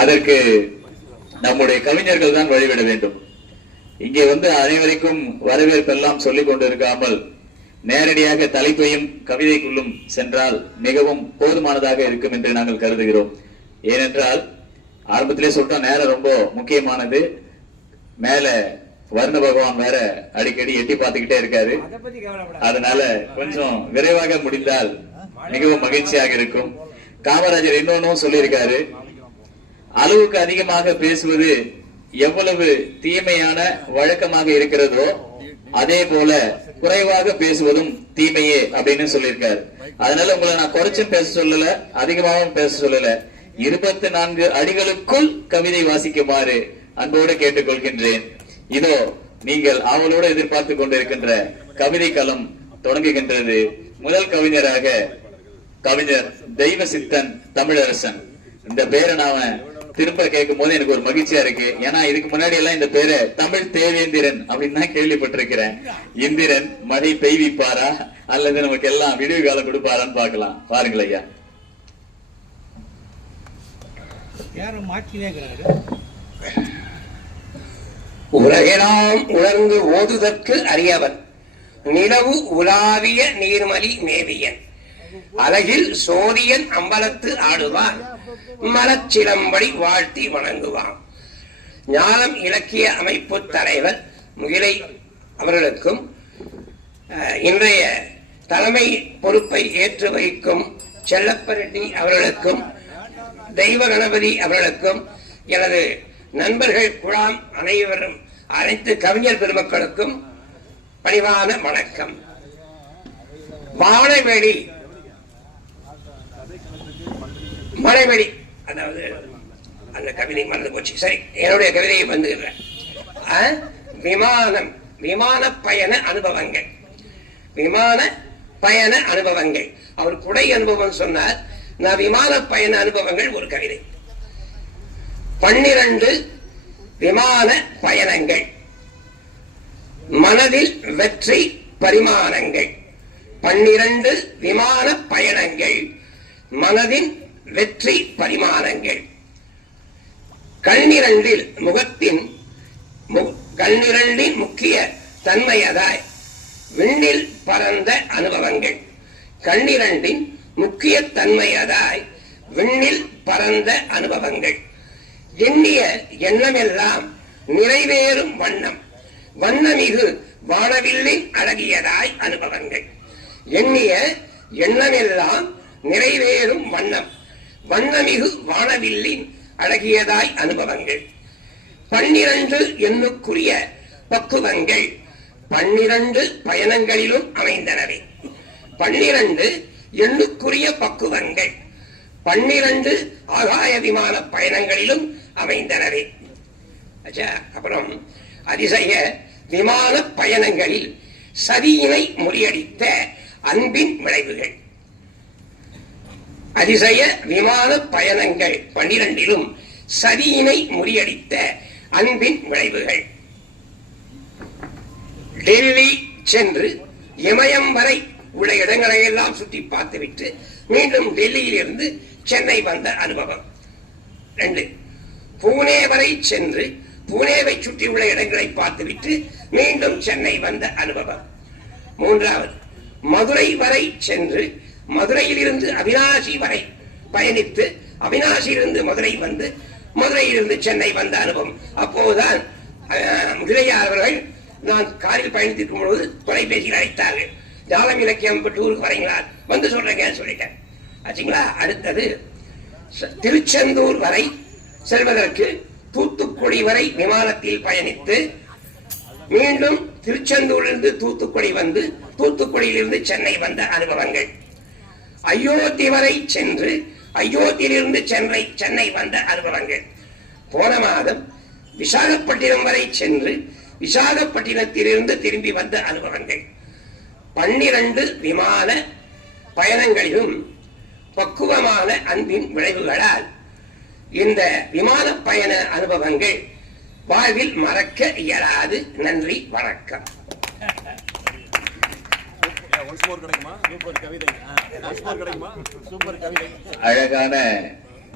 அதற்கு நம்முடைய கவிஞர்கள் தான் வழிவிட வேண்டும். இங்கே அனைவருக்கும் வரவேற்பெல்லாம் சொல்லிக் கொண்டிருக்காமல் நேரடியாக தலைப்பையும் கவிதைக்குள்ளும் சென்றால் மிகவும் போதுமானதாக இருக்கும் என்று நாங்கள் கருதுகிறோம். ஏனென்றால் ஆரம்பத்திலே சொல்லிட்டோம், நேரம் ரொம்ப முக்கியமானது. மேல வர்ண பகவான் வேற அடிக்கடி எட்டி பார்த்துக்கிட்டே இருக்காரு. அதனால கொஞ்சம் விரைவாக முடிந்தால் மிகவும் மகிழ்ச்சியாக இருக்கும். காமராஜர் இன்னொன்னும் சொல்லியிருக்காரு, அளவுக்கு அதிகமாக பேசுவது எவ்வளவு தீமையான வழக்கமாக இருக்கிறதோ அதே போல குறைவாக பேசுவதும் தீமையே அப்படின்னு சொல்லியிருக்காரு. அதனால உங்களை நான் குறைச்சும் பேச சொல்லல, அதிகமாகவும் பேச சொல்லல. 24 அடிகளுக்குள் கவிதை வாசிக்குமாறு அன்போடு கேட்டுக்கொள்கின்றேன். இதோ நீங்கள் ஆவலோடு எதிர்பார்த்து கொண்டிருக்கின்ற கவிதை களம் தொடங்குகின்றது. முதல் கவிஞராக கவிஞர் தெய்வ சித்தன் தமிழரசன். இந்த பேரை நாம திரும்ப கேட்கும் போது எனக்கு ஒரு மகிழ்ச்சியா இருக்கு. ஏன்னா இதுக்கு முன்னாடி எல்லாம் இந்த பேரை தமிழ் தேவேந்திரன் அப்படின்னு தான் கேள்விப்பட்டிருக்கிறேன். இந்திரன் மழை பெய்விப்பாரா அல்லது நமக்கு எல்லாம் விடுவி காலம் கொடுப்பாரான்னு பார்க்கலாம். பாருங்கள் ஐயா. உலகெல்லாம் உணர்ந்து ஓதுதற்கு அறியவன், நிலவு உலாவிய நீர்மலி மேவியன், அழகில் சோதியன் அம்பலத்து ஆடுவான், மலச்சிலம்படி வாழ்த்தி வணங்குவான். ஞானம் இலக்கிய அமைப்பு தலைவர் முகிலை அவர்களுக்கும் இன்றைய தலைமை பொறுப்பை ஏற்று வகிக்கும் செல்லப்பரெட்டி அவர்களுக்கும் தெய்வ கணபதி அவர்களுக்கும் எனது நண்பர்கள் குழாம் அனைவரும் அனைத்து கவிஞர் பெருமக்களுக்கும் பணிவான வணக்கம். வானவெளி மலைவெளி, அதாவது அந்த கவிதை மறந்து போச்சு. சரி, என்னுடைய கவிதையை வந்துடுறேன். விமானம், விமான பயண அனுபவங்கள், விமான பயண அனுபவங்கள். அவர் குடை அனுபவம் சொன்னார், நான் விமான பயண அனுபவங்கள் ஒரு கவிதை. 12 விமான பயணங்கள், மனதில் வெற்றி பரிமாணங்கள். 12 விமான பயணங்கள், மனதின் வெற்றி பரிமாணங்கள். கண்ணிரண்டில் கண்ணிரண்டின் முக்கிய தன்மையதாய் விண்ணில் பறந்த அனுபவங்கள். கண்ணிரண்டின் முக்கிய தன்மையதாய் விண்ணில் பறந்த அனுபவங்கள். எண்ணிய எண்ணமெல்லாம் நிறைவேறும் வண்ணம், வண்ணமிகு வானவில்லின் அழகியதாய் அனுபவங்கள். எண்ணிய எண்ணமெல்லாம் நிறைவேறும் வண்ணம், வண்ணமிகு வானவில்லின் அழகியதாய் அனுபவங்கள். 12 எண்ணுக்குரிய பக்குவங்கள் 12 பயணங்களிலும் அமைந்தனவே. 12 எண்ணுக்குரிய பக்குவங்கள் 12 ஆகாய விமான பயணங்களிலும் அமைந்தனவே. அப்புறம் அதிசய விமான பயணங்களில் சதியினை முறியடித்த அன்பின் விளைவுகள். அதிசய விமான பயணங்கள் 12லும் சதியினை முறியடித்த அன்பின் விளைவுகள். டெல்லி சென்று இமயம் வரை உள்ள இடங்களை எல்லாம் சுற்றி பார்த்துவிட்டு மீண்டும் டெல்லியில் இருந்து சென்னை வந்த அனுபவம். 2, பூனே வரை சென்று பூனேவை சுற்றியுள்ள இடங்களை பார்த்துவிட்டு மீண்டும் சென்னை வந்த அனுபவம். 3, மதுரை வரை சென்று மதுரையில் இருந்து அவினாசி வரை பயணித்து அவினாசியிலிருந்து மதுரை வந்து மதுரையிலிருந்து சென்னை வந்த அனுபவம். அப்போதுதான் முகிலையார் அவர்கள் நான் காரில் பயணித்திருக்கும் பொழுது தொலைபேசியில் அழைத்தார்கள். ஜாலம் இலக்கியம் டூருக்கு வரீங்களா, வந்து சொல்றேன்னு சொல்லிட்டேன் ஆச்சுங்களா. அடுத்தது திருச்செந்தூர் வரை செல்வதற்கு தூத்துக்குடி வரை விமானத்தில் பயணித்து மீண்டும் திருச்செந்தூரிலிருந்து தூத்துக்குடி வந்து தூத்துக்குடியிலிருந்து சென்னை வந்த அனுபவங்கள். அயோத்தி வரை சென்று அயோத்தியிலிருந்து சென்னை வந்த அனுபவங்கள். போன மாதம் விசாகப்பட்டினம் வரை சென்று விசாகப்பட்டினத்திலிருந்து திரும்பி வந்த அனுபவங்கள். 12 விமான பயணங்களிலும் பக்குவமான அன்பின் விளைவுகளால் இந்த விமான பயண அனுபவங்கள் வாழ்வில் மறக்க இயலாது. நன்றி, வணக்கம். அழகான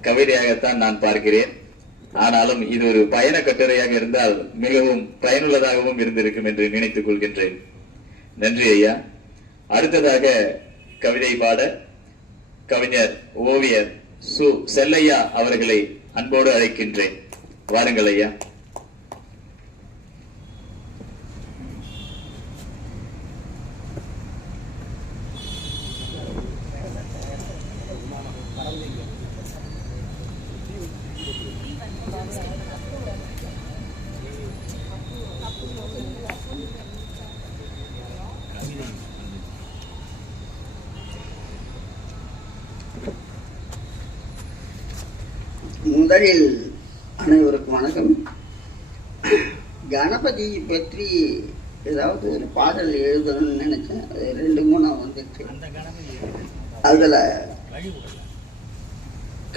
கவிதையாகத்தான் நான் பார்க்கிறேன். ஆனாலும் இது ஒரு பயண கட்டுரையாக இருந்தால் மிகவும் பயனுள்ளதாகவும் இருந்திருக்கும் என்று நினைத்துக் கொள்கின்றேன். நன்றி ஐயா. அடுத்ததாக கவிதை பாட கவிஞர் ஓவியர் சு செல்லையா அவர்களை அன்போடு அழைக்கின்றேன். வாருங்கள் ஐயா. முதலில் அனைவருக்கும் வணக்கம். கணபதி பற்றி ஏதாவது ஒரு பாடல் எழுதணும்னு நினைச்சேன். அது 2-3 வந்துச்சு. அதுல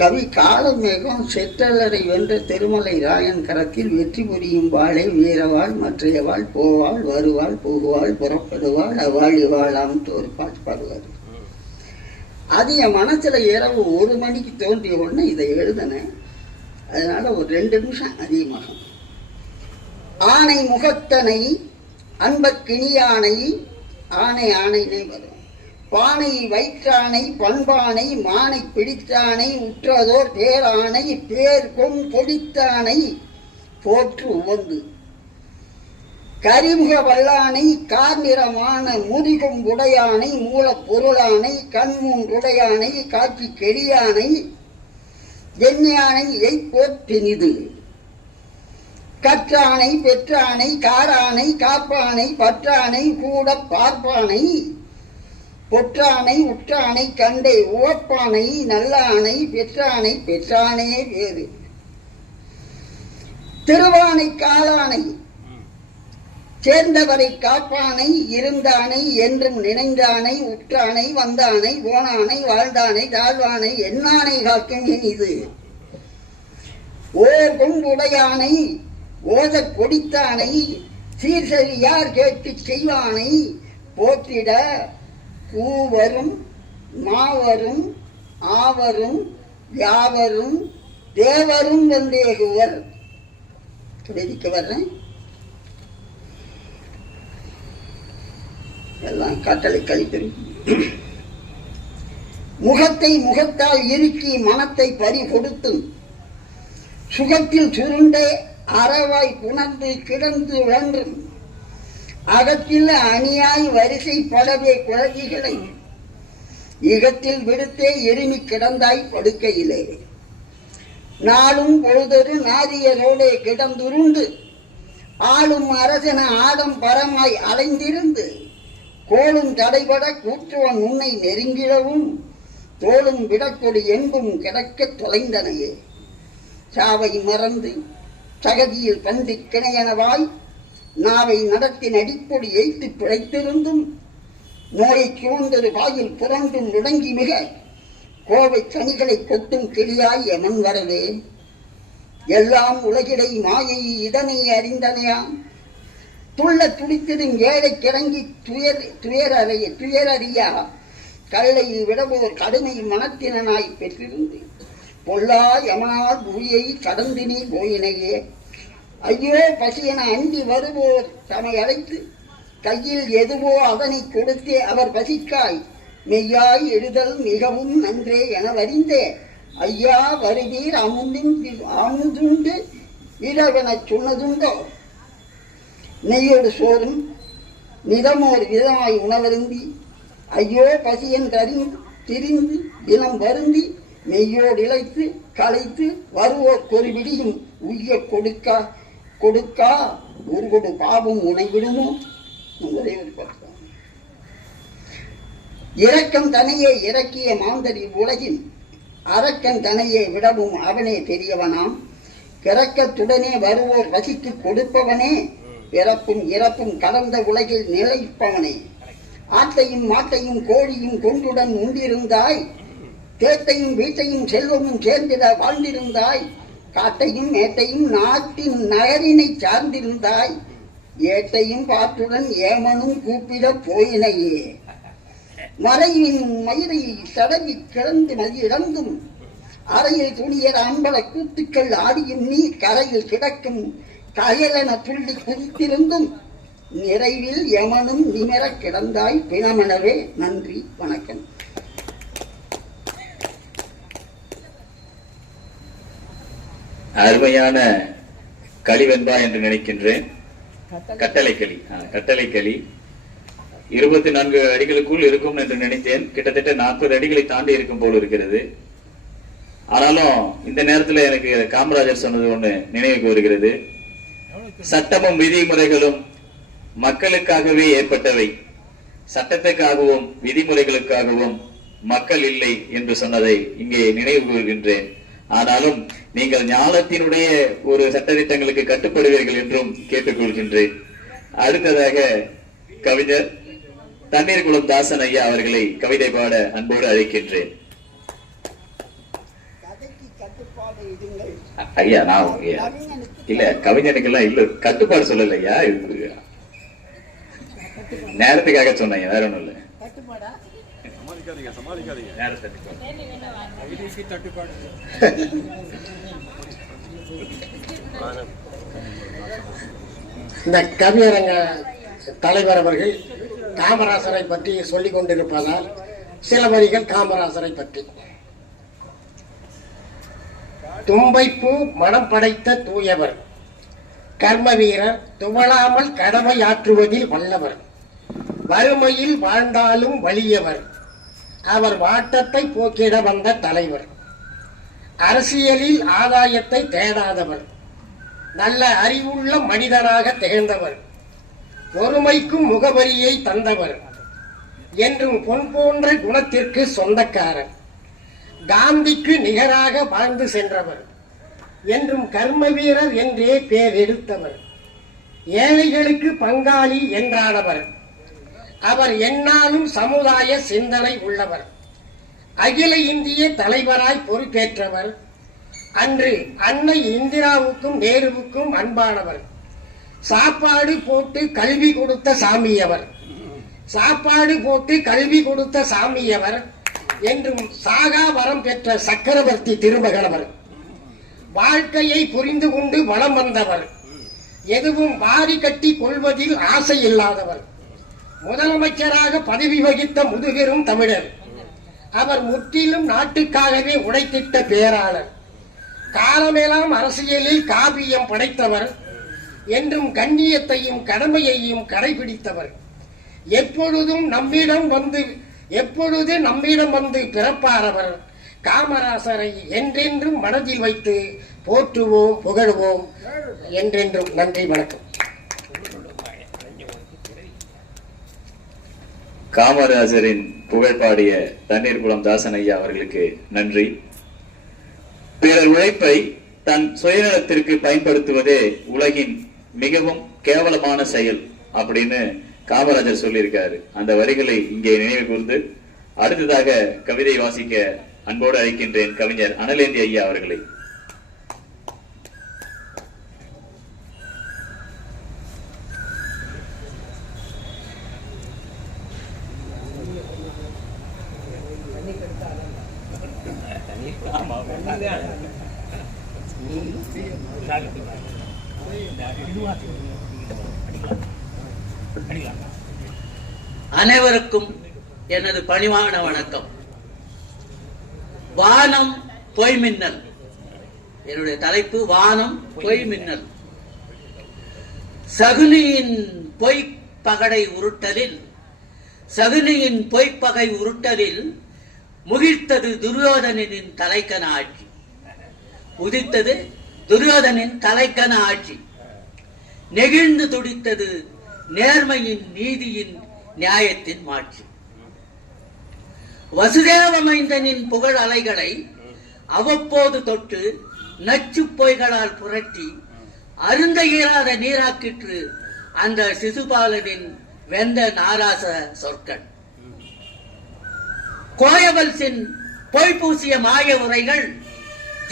கவி காலமேகம் செற்றலரை வென்ற திருமலை ராயன் கரத்தில் வெற்றி புரியும் வாழை வீரவாள் மற்றைய வாழ் போவாள் வருவாள் போகுவாள் புறப்படுவாள் அவாழி வாழாம்ட்டு ஒரு பாட்டு பாடுவார். அது என் மனசுல இரவு 1 மணிக்கு தோன்றிய உடனே இதை எழுதினேன். அதனால ஒரு 2 நிமிஷம் அதிகமாகும். ஆனை முகத்தனை அன்பக்கிணியானை ஆனை ஆணைனே வரும். பானை வயிற்றானை பண்பானை மானை பிடித்தானை உற்றதோர் பேரானை பேர் கொடித்தானை போற்று உவந்து கரிமுக வல்லானை கார்நிறமான முதிகும் உடையானை மூலப் பொருளானை கண்முன் உடையானை காட்சி கெடியானை எஞ்ஞானை எய்போற்றினிது கற்றானை பெற்றானை காரானை காப்பானை பற்றானை கூட பார்ப்பானை பொற்றானை உற்றானை கண்டே உவப்பானை நல்லானை பெற்றானை பெற்றானே வேறு திருவானை காலானை சேர்ந்தவரை காப்பானை இருந்தானை என்றும் நினைந்தானை உற்றானை வந்தானை போனானை வாழ்ந்தானை தாழ்வானை எண்ணானை காக்கும் இனிது ஓர் கொம்புடையானை ஓத கொடித்தானை சீர்செறியார் கேட்டு செய்வானை போற்றிட பூவரும் மாவரும் ஆவரும் யாவரும் தேவரும் வந்தேகுவர். எழுதிக்க வர்றேன். எல்லாம் கட்டளை கழித்திருக்கும். முகத்தை முகத்தால் இறுக்கி மனத்தை பறி கொடுத்தும் சுகத்தில் சுருண்டே அறவாய் புணர்ந்து கிடந்து வென்றும் அகத்தில் அணியாய் வரிசை படவே குழகிகளை இகத்தில் விடுத்தே எருமி கிடந்தாய் படுக்கையிலே நாளும் பொழுதொரு நாதியரோடே கிடந்துருண்டு ஆளும் அரசன ஆடம் பரமாய் அலைந்திருந்து கோளும் தடைபட கூற்றுவன் உன்னை நெருங்கிடவும் தோளும் விடக்கொடி என்பும் கிடக்க தொலைந்தனையே சாவை மறந்து சகதியில் பந்து கிணையனவாய் நாவை நடத்தி நடிப்பொடி எய்த்து பிழைத்திருந்தும் நோயை சூழ்ந்தொரு வாயில் புரண்டும் நுடங்கி மிக கோவை சனிகளை கொட்டும் கிளியாய் எமன் வரவே எல்லாம் உலகிடை மாயை இதனை அறிந்தனையாம் துள்ள துடித்திடும் ஏழை கிறங்கி துயரறியா கல்லை விடவோர் கடுமை மனத்தினாய் பெற்றிருந்து பொல்லா யமனால் புவியை கடந்து நீ போயினையே ஐயோ பசியென அண்டி வருவோர் தமை அழைத்து கையில் எதுவோ அதனை கொடுத்தே அவர் பசிக்காய் மெய்யாய் எழுதல் மிகவும் நன்றே என வரிந்தே ஐயா வருவீர் அமுதுண்டு இரவெனச் சொன்னதுண்டோ நெய்யோடு சோறும் நிதமோர் விதமாய் உணவருந்தி ஐயோ பசியன் திரிந்து தினம் வருந்தி மெய்யோடு இழைத்து களைத்து வருவோர் கொருவிடியும் உய்ய கொடுக்கா ஒரு கொடு பாவம் உனைவிடுமோ. ஒரே ஒரு பக்கம். இரக்கம் தனையே இறக்கிய மாந்தரி உலகின் அரக்கன் தனையே விடவும் அவனே பெரியவனாம் கிறக்கத்துடனே வருவோர் வசித்து கொடுப்பவனே பிறப்பும் இறப்பும் கலந்த உலகில் நிலைப்பவனே ஆட்டையும் மாட்டையும் கோழியும் கொண்டுடன் உண்டிருந்தாய் தேட்டையும் வீட்டையும் செல்வமும் சேர்ந்திட வாழ்ந்திருந்தாய் காட்டையும் மேட்டையும் நாட்டின் நகரினை சார்ந்திருந்தாய் ஏட்டையும் பாட்டுடன் ஏமனும் கூப்பிட போயினையே மறைவின் மயிரை தடவி கிடந்து மதியிழந்தும் அறையில் துணியர் அன்பள கூத்துக்கள் ஆடியும் நீர் கரையில் கிடக்கும் கயலென துள்ளி குதித்திருந்தும் நிறைவில் யமனும் நிமிர கிடந்தாய் பிணமெனவே. நன்றி, வணக்கம். அருமையான களிவென்பா என்று நினைக்கின்றேன். கட்டளைக்களி 24 அடிகளுக்குள் இருக்கும் என்று நினைத்தேன். கிட்டத்தட்ட 40 அடிகளை தாண்டி இருக்கும் போல் இருக்கிறது. ஆனாலும் இந்த நேரத்தில் எனக்கு காமராஜர் சொன்னது ஒண்ணு நினைவுக்கு வருகிறது. சட்டமும் விதிமுறைகளும் மக்களுக்காகவே ஏற்பட்டவை, சட்டத்துக்காகவும் விதிமுறைகளுக்காகவும் மக்கள் இல்லை என்று சொன்னதை இங்கே நினைவு கூறுகின்றேன். ஆனாலும் நீங்கள் ஞானத்தினுடைய ஒரு சட்டத்திட்டங்களுக்கு கட்டுப்படுவீர்கள் என்றும் கேட்டுக்கொள்கின்றேன். அடுத்ததாக கவிஞர் தண்ணீர்குளம் தாசன் ஐயா அவர்களை கவிதை பாட அன்போடு அழைக்கின்றேன். ஐயா, நான் இல்ல கவிஞனுக்கெல்லாம் இல்ல கட்டுப்பாடு சொல்லல ஐயா, நேரத்துக்காக சொன்னீங்க, வேற ஒண்ணும் இல்ல. இந்த கவியரங்க தலைவர் அவர்கள் காமராசரை பற்றி சொல்லிக் கொண்டிருப்பதால் சில வரிகள் காமராசரை பற்றி. தும்பைப்பூ மனம் படைத்த தூயவர், கர்ம வீரர், துவளாமல் கடமை ஆற்றுவதில் வல்லவர், வறுமையில் வாழ்ந்தாலும் வலியவர், அவர் வாட்டத்தை போக்கிட வந்த தலைவர், அரசியலில் ஆதாயத்தை தேடாதவர், நல்ல அறிவுள்ள மனிதனாக திகழ்ந்தவர், பொறுமைக்கும் முகவரியை தந்தவர், என்றும் பொன் போன்ற குணத்திற்கு சொந்தக்காரர், காந்திக்கு நிகராக வாழ்ந்து சென்றவர், என்றும் கர்ம வீரர் என்றே பேர் எடுத்தவர், ஏழைகளுக்கு பங்காளி என்றானவர், அவர் எந்நாளும் சமுதாய சிந்தனை உள்ளவர், அகில இந்திய தலைவராய் பொறுப்பேற்றவர், அன்று அன்னை இந்திராவுக்கும் நேருவுக்கும் அன்பானவர், சாப்பாடு போட்டு கல்வி கொடுத்த சாமியவர், சாப்பாடு போட்டு கல்வி கொடுத்த சாமியவர், என்றும் சாகா வரம் பெற்ற சக்கரவர்த்தி திருமகனவர், வாழ்க்கையை புரிந்து கொண்டு வளம் வந்தவர், எதுவும் வாரி கட்டி கொள்வதில் ஆசை இல்லாதவர், முதலமைச்சராக பதவி வகித்த முதுபெரும் தமிழர், அவர் முற்றிலும் நாட்டுக்காகவே உழைத்திட்ட பேராளர், காலமெல்லாம் அரசியலில் காவியம் படைத்தவர், என்றும் கண்ணியத்தையும் கடமையையும் கடைபிடித்தவர், எப்பொழுது நம்மிடம் வந்து பிறப்பாரவர், காமராசரை என்றென்றும் மனதில் வைத்து போற்றுவோம் புகழுவோம் என்றென்றும். நன்றி, வணக்கம். காமராஜரின் புகழ் பாடிய தண்ணீர்குளம் தாசன் ஐயா அவர்களுக்கு நன்றி. பிறர் உழைப்பை தன் சுயநலத்திற்கு பயன்படுத்துவதே உலகின் மிகவும் கேவலமான செயல் அப்படின்னு காமராஜர் சொல்லியிருக்காரு. அந்த வரிகளை இங்கே நினைவு கூர்ந்து அடுத்ததாக கவிதை வாசிக்க அன்போடு அழைக்கின்றேன் கவிஞர் அனலேந்தி ஐயா அவர்களை. அனைவருக்கும் எனது பணிவான வணக்கம். வானம் பொய்மின்னல். என்னுடைய தலைப்பு வானம் பொய்மின்னல். சகுனியின் பொய்ப்பகடை உருட்டலில் சகுனியின் பொய்ப்பகை உருட்டலில் முகிழ்த்தது துரியோதனின் தலைக்கன ஆட்சி. உதித்தது துரியோதனின் தலைக்கன ஆட்சி. நெகிழ்ந்து துடித்தது நேர்மையின் நீதியின் நியாயத்தின் மாட்சி. வசுதேவ மைந்தனின் புகழ் அலைகளை அவ்வப்போது தொட்டு நச்சு பொய்களால் புரட்டி அருந்த இயலாத நீராக்கிற்று அந்த சிசுபாலனின் வெந்த நாராச சொற்கள். கோயவல்சின் பொய் பூசிய மாய உரைகள்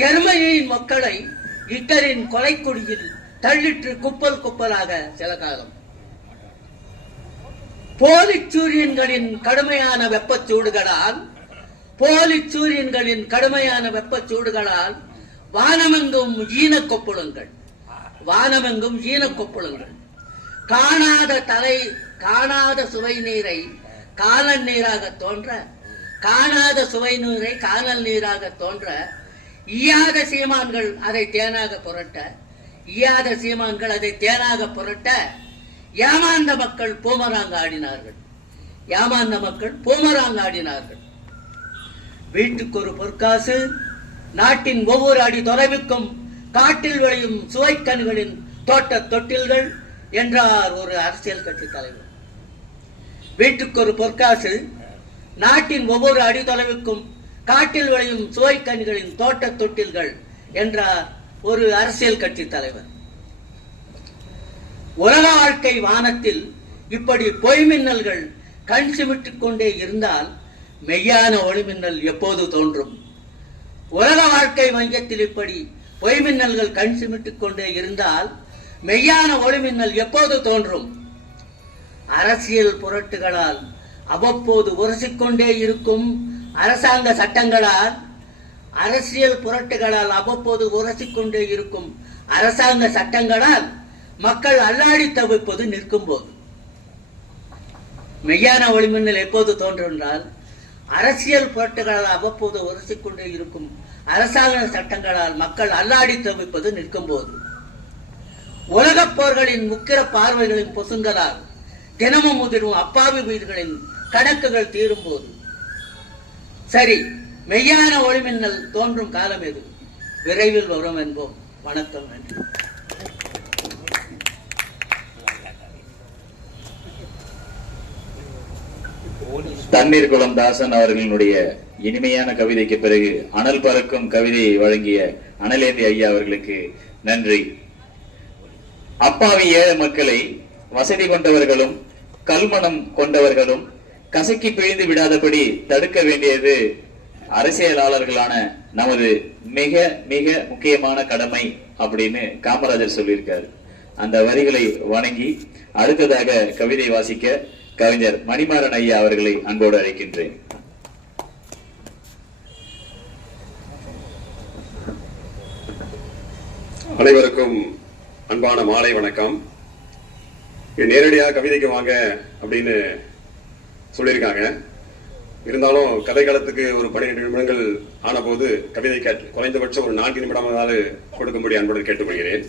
ஜெர்மனியின் மக்களை ஹிட்லரின் கொலைக்குடியில் தள்ளிற்று குப்பல் குப்பலாக சில காலம். போலி சூரியன்களின் கடுமையான வெப்பச்சூடுகளால் போலி சூரியன்களின் கடுமையான வெப்பச் சூடுகளால் வானமெங்கும் ஈனக்கொப்புளங்கள் காணாத சுவை நீரை காணல் நீராக தோன்ற ஈயாத சீமான்கள் அதை தேனாக புரட்ட ஏமாந்த மக்கள் பூமராங்க ஆடினார்கள். வீட்டுக்கு ஒரு பொற்காசு, நாட்டின் ஒவ்வொரு அடி தொலைவுக்கும் காட்டில் விளையும் சுவைக்கனிகளின் தோட்ட தொட்டில்கள் என்றார் ஒரு அரசியல் கட்சி தலைவர். வீட்டுக்கு ஒரு பொற்காசு, நாட்டின் ஒவ்வொரு அடி தொலைவுக்கும் காட்டில் விளையும் சுவைக்கனிகளின் தோட்ட தொட்டில்கள் என்றார் ஒரு அரசியல் கட்சி தலைவர். உலக வாழ்க்கை வானத்தில் இப்படி பொய்மின்னல்கள் கண் சிமிட்டுக் கொண்டே இருந்தால் மெய்யான ஒளிமின்னல் எப்போது தோன்றும்? உலக வாழ்க்கை மையத்தில் இப்படி பொய்மின்னல்கள் கண் சிமிட்டுக் கொண்டே இருந்தால் மெய்யான ஒளிமின்னல் எப்போது தோன்றும்? அரசியல் புரட்டுகளால் அவ்வப்போது உரசிக்கொண்டே இருக்கும் அரசாங்க சட்டங்களால் மக்கள் அல்லாடி தவிப்பது நிற்கும் போது மெய்யான ஒளிமின்னல் எப்போது தோன்றும்? அரசியல் புரட்டுகளால் அவ்வப்போது உரசிக்கொண்டே இருக்கும் அரசாங்க சட்டங்களால் மக்கள் அல்லாடி தவிப்பது நிற்கும் போது, உலகப் போர்களின் முக்கிர பார்வைகளின் பொசுங்களால் தினமும் முதிரும் அப்பாவி உயிர்களின் கணக்குகள் தீரும் போது. சரி, மெய்யான ஒளிமின்னல் தோன்றும் காலம் எது? விரைவில் வரும் என்போம். வணக்கம், நன்றி. தண்ணீர் குளம் தாசன் அவர்களினுடைய இனிமையான கவிதைக்கு பிறகு அனல் பறக்கும் கவிதையை வழங்கிய அனலேந்தி ஐயா அவர்களுக்கு நன்றி. அப்பாவி ஏழை மக்களை வசதி கொண்டவர்களும் கல்மனம் கொண்டவர்களும் கசக்கி பிழிந்து விடாதபடி தடுக்க வேண்டியது அரசியலாளர்களான நமது மிக மிக முக்கியமான கடமை அப்படின்னு காமராஜர் சொல்லியிருக்காரு. அந்த வரிகளை வணங்கி அடுத்ததாக கவிதை வாசிக்க கவிஞர் மணிமாறன் ஐயா அவர்களை அன்போடு அழைக்கின்றேன். அனைவருக்கும் அன்பான மாலை வணக்கம். நேரடியாக கவிதைக்கு வாங்க அப்படின்னு சொல்லியிருக்காங்க. இருந்தாலும் கதைக்களத்துக்கு ஒரு 12 நிமிடங்கள் ஆன போது கவிதை குறைந்தபட்சம் ஒரு 4 நிமிடமாவது கொடுக்கும்படி அன்புடன் கேட்டுக்கொள்கிறேன்.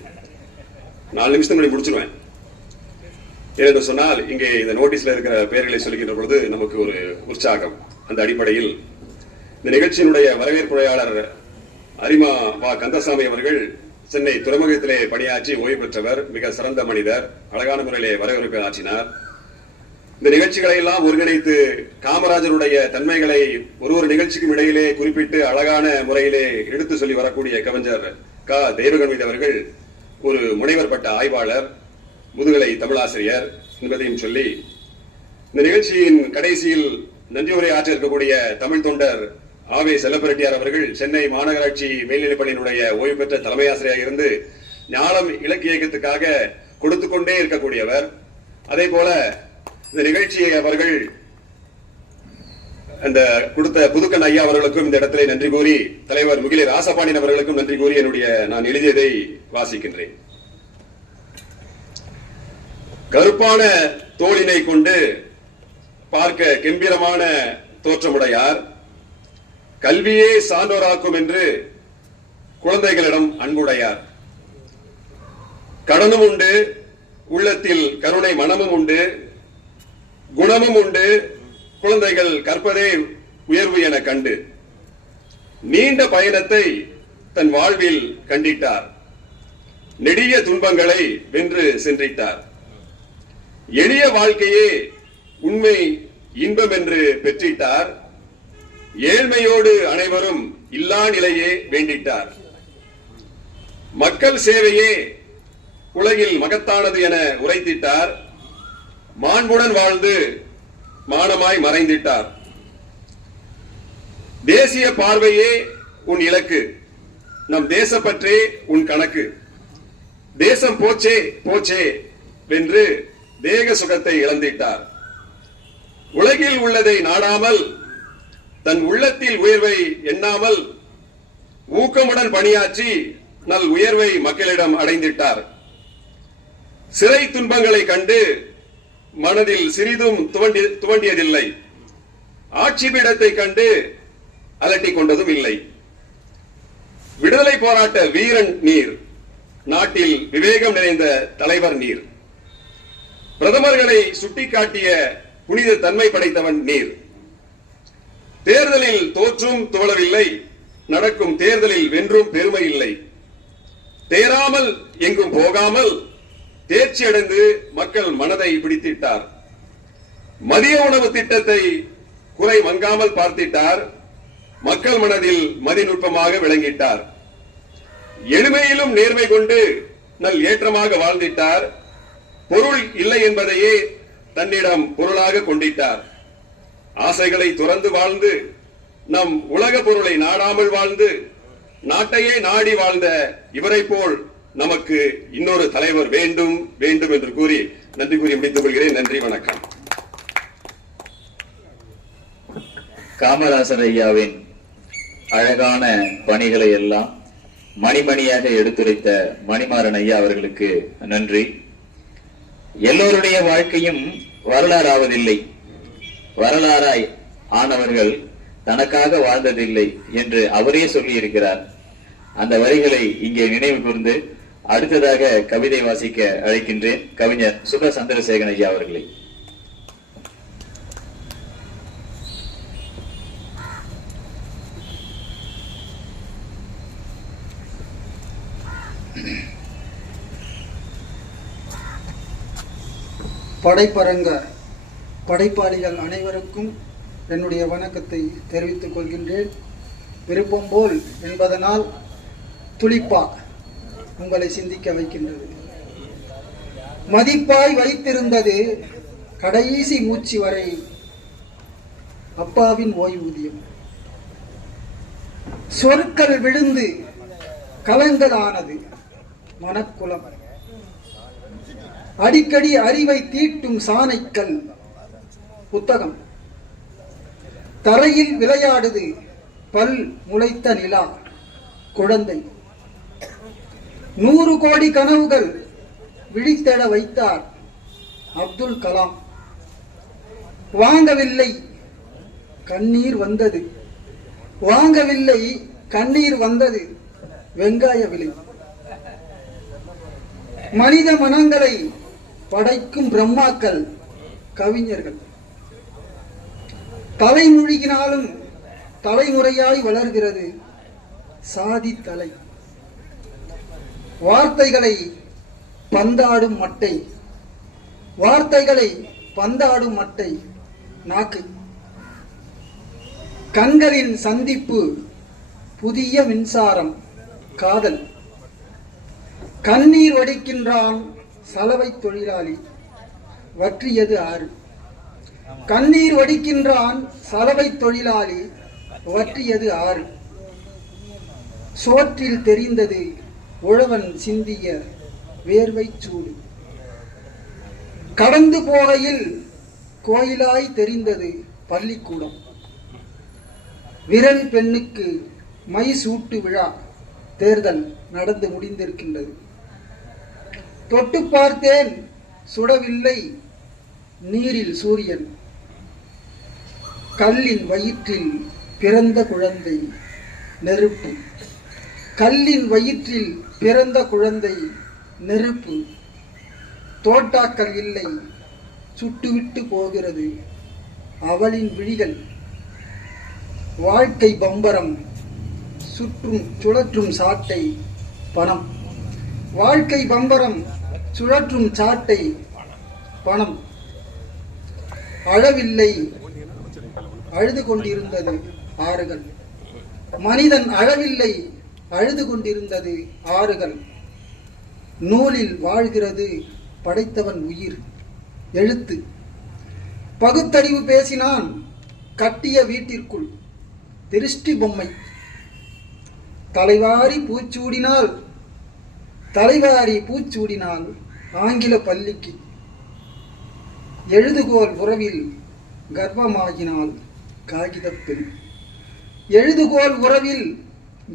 4 நிமிஷத்துக்கு முடிச்சிருவேன். ஏனென்று சொன்னால் இங்கே இந்த நோட்டீஸ்ல இருக்கிற பெயர்களை சொல்லுகின்ற பொழுது நமக்கு ஒரு உற்சாகம். அந்த அடிப்படையில் இந்த நிகழ்ச்சியினுடைய வரவேற்புரையாளர் அரிமா வா கந்தசாமி அவர்கள் சென்னை துறைமுகத்திலே பணியாற்றி ஓய்வு பெற்றவர், மிக சிறந்த மனிதர், அழகான முறையிலே வரவேற்பை ஆற்றினார். இந்த நிகழ்ச்சிகளை எல்லாம் ஒருங்கிணைத்து காமராஜருடைய தன்மைகளை ஒரு நிகழ்ச்சிக்கும் இடையிலே குறிப்பிட்டு அழகான முறையிலே எடுத்து சொல்லி வரக்கூடிய கவிஞர் க. தெய்வகன்வித் அவர்கள் ஒரு முனைவர் பட்ட ஆய்வாளர், முதுகலை தமிழாசிரியர் என்பதையும் சொல்லி இந்த நிகழ்ச்சியின் கடைசியில் நன்றியுரை ஆற்ற இருக்கக்கூடிய தமிழ் தொண்டர் ஆவே செல்லப்பிரட்டியார் அவர்கள் சென்னை மாநகராட்சி மேல்நிலைப்பள்ளியினுடைய ஓய்வு பெற்ற தலைமை ஆசிரியராக இருந்து ஞானம் இலக்கிய இயக்கத்துக்காக கொடுத்து கொண்டே இருக்கக்கூடியவர். அதே போல இந்த நிகழ்ச்சியை அவர்கள் அந்த கொடுத்த புதுக்கன் ஐயா அவர்களுக்கும் இந்த இடத்திலே நன்றி கூறி, தலைவர் முகிலை ராசபாண்டியன் அவர்களுக்கும் நன்றி கூறி நான் எழுதியதை வாசிக்கின்றேன். கருப்பான தோளினை கொண்டு பார்க்க கம்பீரமான தோற்றமுடையார், கல்வியே சான்றோராக்கும் என்று குழந்தைகளிடம் அன்புடையார். கடனும் உண்டு, உள்ளத்தில் கருணை மனமும் உண்டு, குணமும் உண்டு, குழந்தைகள் கற்பதே உயர்வு என கண்டு நீண்ட பயணத்தை தன் வாழ்வில் கண்டிட்டார். நெடிய துன்பங்களை வென்று சென்றிட்டார். எளிய வாழ்க்கையே உண்மை இன்பம் என்று பெற்றிட்டார். ஏழ்மையோடு அனைவரும் இல்லா நிலையே வேண்டிட்டார். மக்கள் சேவையே உலகில் மகத்தானது என உரைத்திட்டார். மாண்புடன் வாழ்ந்து மானமாய் மறைந்திட்டார். தேசிய பார்வையே உன் இலக்கு, நம் தேசப்பற்றே உன் கணக்கு. தேசம் போச்சே போச்சே வென்று தேக சுகத்தை இழந்திட்டார். உலகில் உள்ளதை நாடாமல் தன் உள்ளத்தில் உயர்வை எண்ணாமல் ஊக்கமுடன் பணியாற்றி நல் உயர்வை மக்களிடம் அடைந்திட்டார். சிறை துன்பங்களை கண்டு மனதில் சிறிதும் துவண்டியதில்லை. ஆட்சி பீடத்தை கண்டு அலட்டிக் கொண்டதும் இல்லை. விடுதலை போராட்ட வீரன் நீர், நாட்டில் விவேகம் நிறைந்த தலைவர் நீர், பிரதமர்களை சுட்டிக்காட்டிய புனித தன்மை படைத்தவன் நீர். தேர்தலில் தோற்றும் துவளவில்லை, நடக்கும் தேர்தலில் வென்றும் பெருமை இல்லை. தேராமல் எங்கும் போகாமல் தேர்ச்சி அடைந்து மக்கள் மனதை பிடித்திட்டார். மதிய உணவு திட்டத்தை குறை மங்காமல் பார்த்திட்டார். மக்கள் மனதில் மதிநுட்பமாக விளங்கிட்டார். எளிமையிலும் நேர்மை கொண்டு நல் ஏற்றமாக வாழ்ந்திட்டார். பொருள் இல்லை என்பதையே தன்னிடம் பொருளாக கொண்டிட்டார். ஆசைகளை துறந்து வாழ்ந்து நம் உலக பொருளை நாடாமல் வாழ்ந்து நாட்டையே நாடி வாழ்ந்த இவரை போல் நமக்கு இன்னொரு தலைவர் வேண்டும் வேண்டும் என்று கூறி நன்றி கூறி முடித்துக் கொள்கிறேன். நன்றி, வணக்கம். காமராசர் ஐயாவின் அழகான பணிகளை எல்லாம் மணிமணியாக எடுத்துரைத்த மணிமாறன் ஐயா அவர்களுக்கு நன்றி. எல்லோருடைய வாழ்க்கையும் வரலாறு ஆவதில்லை. வரலாறாய் ஆனவர்கள் தனக்காக வாழ்ந்ததில்லை என்று அவரே சொல்லி இருக்கிறார். அந்த வரிகளை இங்கே நினைவு கூர்ந்து அடுத்ததாக கவிதை வாசிக்க அழைக்கின்றேன் கவிஞர் சுப சந்திரசேகரன் ஐயா அவர்களை. படைப்பரங்க படைப்பாளிகள் அனைவருக்கும் என்னுடைய வணக்கத்தை தெரிவித்துக் கொள்கின்றேன். விருப்பம் போல் என்பதனால் துளிப்பா உங்களை சிந்திக்க வைக்கின்றது. மதிப்பாய் வைத்திருந்தது கடைசி மூச்சு வரை அப்பாவின் ஓய்வூதியம். சொற்கள் விழுந்து கலங்கலானது மனக்குலம். அடிக்கடி அறிவை தீட்டும் சாணைக்கல் புத்தகம். தரையில் விளையாடுது பல் முளைத்த நிலா குழந்தை. 100 கோடி கனவுகள் விழித்தெழ வைத்தார் அப்துல் கலாம். வாங்கவில்லை கண்ணீர் வந்தது, வாங்கவில்லை கண்ணீர் வந்தது வெங்காய விலை. மனித மனங்களை படைக்கும் பிரம்மாக்கள் கவிஞர்கள். தலைமொழியினாலும் தலைமுறையாய் வளர்கிறது சாதி தலை. வார்த்தைகளை பந்தாடும் மட்டை, வார்த்தைகளை பந்தாடும் மட்டை நாக்கு. கண்களின் சந்திப்பு புதிய மின்சாரம் காதல். கண்ணீர் வடிக்கின்றான் சலவை தொழிலாளி, வற்றியது ஆறு. கண்ணீர் வடிக்கின்றான் சலவை தொழிலாளி, வற்றியது ஆறு. சோற்றில் தெரிந்தது உழவன் சிந்திய வேர்வை சூடு. கடந்து போகையில் கோயிலாய் தெரிந்தது பள்ளிக்கூடம். விரல் பெண்ணுக்கு மை சூட்டு விழா தேர்தல் நடந்து முடிந்திருக்கின்றது. தொட்டு பார்த்தேன் சுடவில்லை நீரில் சூரியன். கல்லின் வயிற்றில் பிறந்த குழந்தை நெருப்பு. கல்லின் வயிற்றில் பிறந்த குழந்தை நெருப்பு. தோட்டாக்கள் இல்லை சுட்டுவிட்டு போகிறது அவளின் விழிகள். வாழ்க்கை பம்பரம் சுழற்றும் சாட்டை பணம். வாழ்க்கை பம்பரம் சுழற்றும் சாட்டை பணம். அழவில்லை அழுது கொண்டிருந்தது ஆறுகள். மனிதன் அழவில்லை அழுது கொண்டிருந்தது ஆறுகள். நூலில் வாழ்கிறது படைத்தவன் உயிர் எழுத்து. பகுத்தறிவு பேசினான் கட்டிய வீட்டிற்குள் திருஷ்டி பொம்மை. தலைவாரி பூச்சூடினால் தலைவாரி பூச்சூடினால் ஆங்கில பள்ளிக்கு. எழுதுகோல் உறவில் கர்ப்பமாகினால் காகித பெண். எழுதுகோல் உறவில்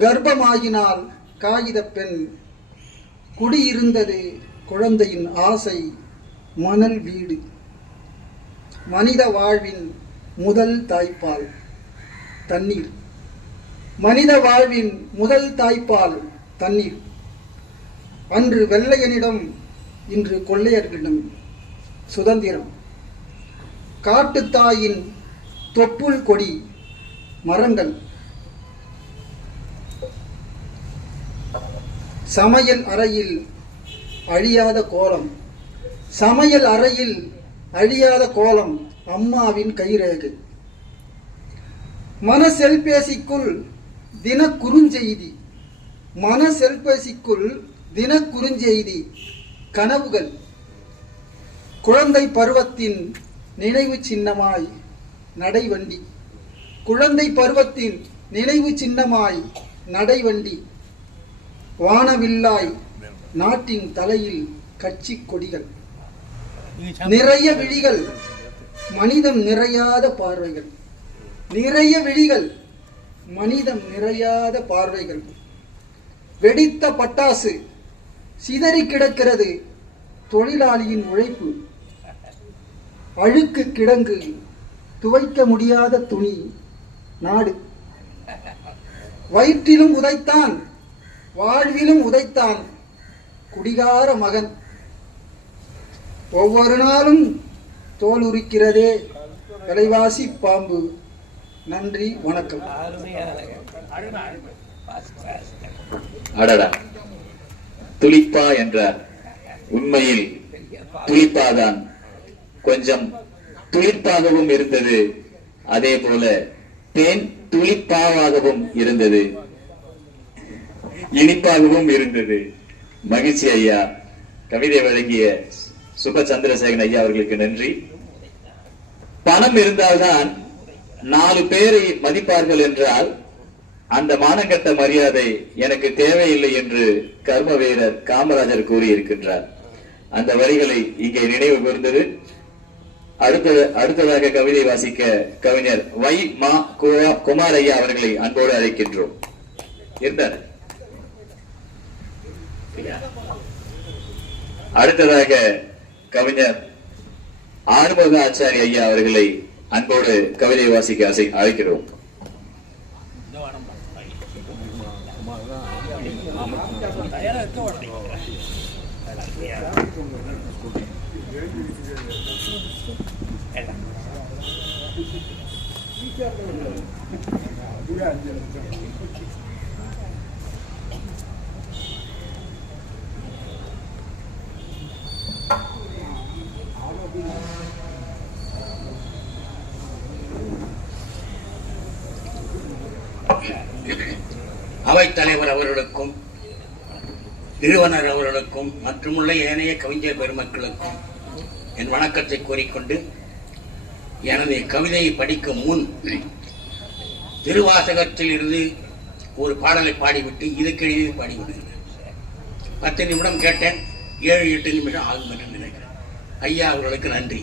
கர்ப்பமாகினால் காகித பெண். குடியிருந்தது குழந்தையின் ஆசை மணல் வீடு. மனித வாழ்வின் முதல் தாய்ப்பால் தண்ணீர். மனித வாழ்வின் முதல் தாய்ப்பால் தண்ணீர். அன்று வெள்ளையனிடம், இன்று கொள்ளையர்களிடம் சுதந்திரம். காட்டுத்தாயின் தொப்புள் கொடி மரங்கள். சமையல் அறையில் அழியாத கோலம். சமையல் அறையில் அழியாத கோலம் அம்மாவின் கைரேகை. மன செல்பேசிக்குள் தின குறுஞ்செய்தி. மன செல்பேசிக்குள் தின குறுஞ்செய்தி. கனவுகள். குழந்தை பருவத்தின் நினைவு சின்னமாய் நடைவண்டி. குழந்தை பருவத்தின் நினைவு சின்னமாய் நடைவண்டி. வானவில்லாய் நாட்டின் தலையில் கட்சி கொடிகள். நிறைய விழிகள், மனிதம் நிறையாத பார்வைகள். நிறைய விழிகள், மனிதம் நிறையாத பார்வைகள். வெடித்த பட்டாசு சிதறி கிடக்கிறது தொழிலாளியின் உழைப்பு. அழுக்கு கிடங்கு, துவைக்க முடியாத துணி நாடு. வயிற்றிலும் உதைத்தான், வாழ்விலும் உதைத்தான் குடிகார மகன். ஒவ்வொரு நாளும் தோல் உரிக்கிறதே விலைவாசி பாம்பு. நன்றி, வணக்கம். அடடா, துளிப்பா என்றார். உண்மையில் துளிப்பாதான். கொஞ்சம் துளிப்பாகவும் இருந்தது, அதே போல தேன் துளிப்பாவாகவும் இருந்தது, இனிப்பாகவும் இருந்தது. மகிழ்ச்சி ஐயா. கவிதை வழங்கிய சுப சந்திரசேகரன் ஐயா அவர்களுக்கு நன்றி. பணம் இருந்தால்தான் 4 பேரை மதிப்பார்கள் என்றால் அந்த மானங்கட்ட மரியாதை எனக்கு தேவையில்லை என்று கர்ம வீரர் காமராஜர் கூறியிருக்கின்றார். அந்த வரிகளை இங்கே நினைவு கூர்ந்தது. அடுத்ததாக கவிதை வாசிக்க கவிஞர் வை மா குமார் ஐயா அவர்களை அன்போடு அழைக்கின்றோம். இருந்தார். அடுத்ததாக கவிஞர் ஆறுமுக ஆச்சாரி ஐயா அவர்களை அன்போடு கவிதை வாசிக்க அழைக்கிறோம். அவைத்தலைவர் அவர்களுக்கும், நிறுவனர் அவர்களுக்கும் மற்றுமுள்ள ஏனைய கவிஞர் பெருமக்களுக்கும் என் வணக்கத்தை கூறிக்கொண்டு, எனது கவிதையை படிக்கும் முன் திருவாசகத்தில் இருந்து ஒரு பாடலை பாடிவிட்டு இதுக்கு எழுதி பாடிவிடுகிறேன். 10 நிமிடம் கேட்டேன், 7-8 நிமிடம் ஆகும் என்று நினைக்கிறேன். ஐயா அவர்களுக்கு நன்றி.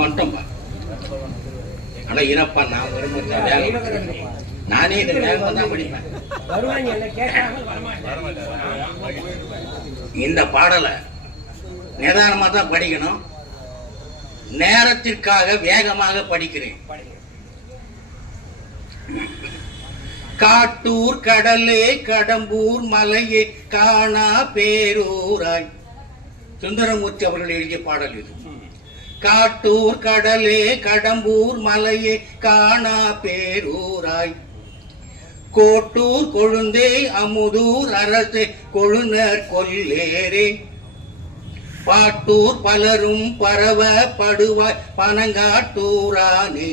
வந்துட்டோம்பா. ஆனா இனப்பா, நான் நானே இந்த வேகம் தான் படிப்பேன். இந்த பாடலை நிதானமா தான் படிக்கணும். நேரத்திற்காக வேகமாக படிக்கிறேன். காட்டூர் கடலே கடம்பூர் மலையே காணா பேரூராய். சுந்தரமூர்த்தி அவர்கள் எழுதிய பாடல் இது. காட்டூர் கடலே கடம்பூர் மலையே காணா பேரூராய். கோட்டூர் கொழுந்தே அமுதூர் அரசே கொழுநர் கொல்லேரே. பாட்டூர் பலரும் பரவ படுவாய் பனங்காட்டூரானே.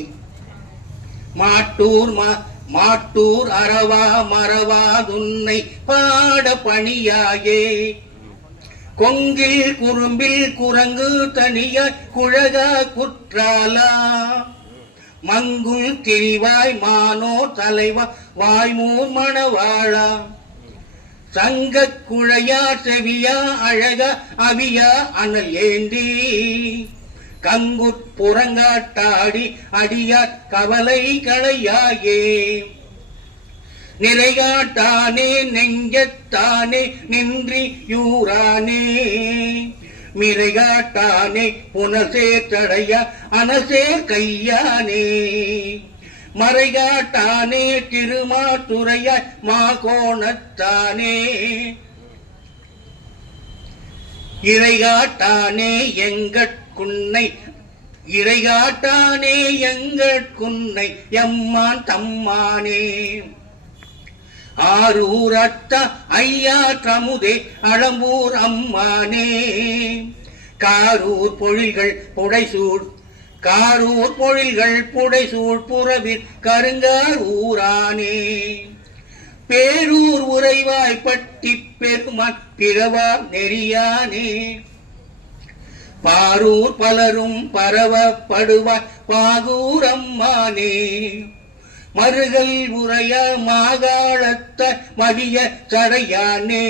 மாட்டூர் அரவா மறவாதுன்னை பாட பணியாயே. கொங்கில் குறும்பில் குரங்கு தனிய குழகா குற்றாலா. மங்குல் திரிவாய் மானோ தலைவா வாய்மூர் மணவாளா. சங்க குழையா செவியா அழகா அவியா அனல் ஏந்தி கங்குற்புறங்காட்டாடி அடியார் கவலை களையாயே நிறைகாட்டானே நெஞ்சத்தானே நின்றி யூரானே மிரைகாட்டானே புனசேர் தடையா அனசேர் கையானே மறைகாட்டானே திருமாத்துறையாய் மாகோணத்தானே இறைகாட்டானே எங்கட்குன்னை இறைகாட்டானே எங்கட்குன்னை எம்மான் தம்மானே ஆரூரத்த ஐயா தமுதே அளம்பூர் அம்மானே காரூர் பொழில்கள் புடைசூழ் காரூர் பொழில்கள் புடைசூழ் புறவில் கருங்கார் ஊரானே பேரூர் உறைவாய் பட்டி பெருமான் பிறவா நெறியானே பாரூர் பலரும் பரவப்படுவாய் பாகூர் அம்மானே மருகல் உரைய மாகாளத்த மடிய சடையானே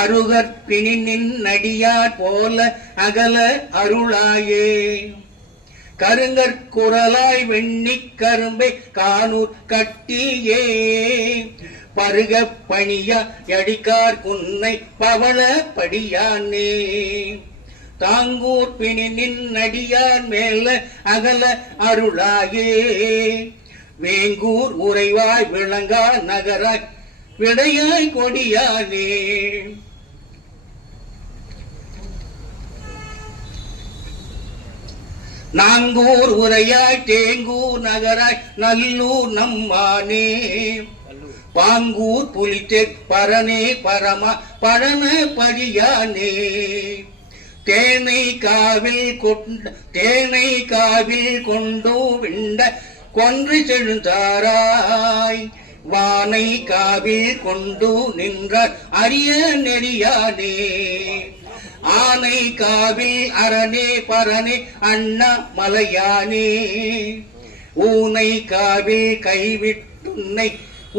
அருகற்பினி நின்னடியார் போல அகல அருளாயே கருங்கற்குரலாய் வெண்ணிக் கரும்பை காணூர் கட்டியே பருக பணியா எடிக்கார் குன்னை பவள படியானே தாங்கூர் பிணி நின்னடியார் மேல அகல அருளாயே வேங்கூர் உறைவாய் விளங்கா நகராய் விடையாய் கொடியானே நாங்கூர் உரையாய் தேங்கூர் நகராய் நல்லூர் நம்மானே பாங்கூர் புலித்தேர் பரனே பரமா பழன படியானே தேனை காவில் கொண்டு விண்ட கொன்று செழுந்தாராய் வானை காவில் கொண்டு நின்றார் அரிய நெறியானே ஆனை காவில் அரணே பரனே அண்ணா மலையானே ஊனை காவில் கைவிட்டுன்னை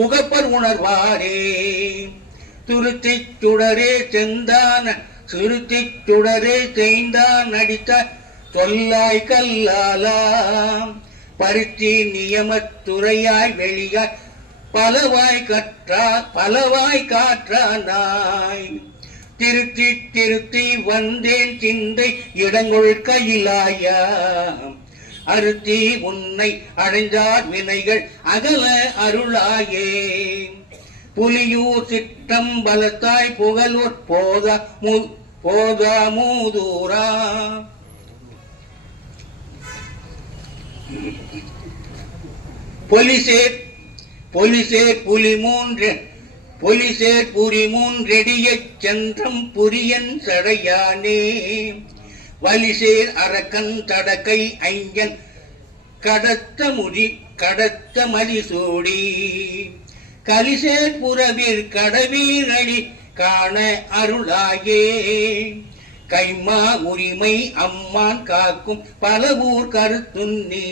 உகப்பர் உணர்வாரே துருத்திச் சுடரே செந்தான சுருத்திச் சுடரே செய்தான் நடித்த சொல்லாய் கல்லாலாம் பருத்தி நியமத்துறையாய் வெளியாய் பலவாய் காற்றானாய் திருத்தி வந்தேன் சிந்தை இடங்கொள் கையிலாயா அருத்தி உன்னை அடைந்தார் வினைகள் அகல அருளாயே புலியூர் சிட்டம் பலத்தாய் புகழூர் போதா மூதூரா பொலிசேர் புரி மூன்றெடியச் சென்றம் புரியன் சடையானே வலிசேர் அரக்கன் தடக்கை ஐயன் கடத்த மதிசூடி கலிசேர் புறவீர் கடவீர் அடி காண அருளாயே கைமா உரிமை அம்மான் காக்கும் பல ஊர் கருத்துன்னி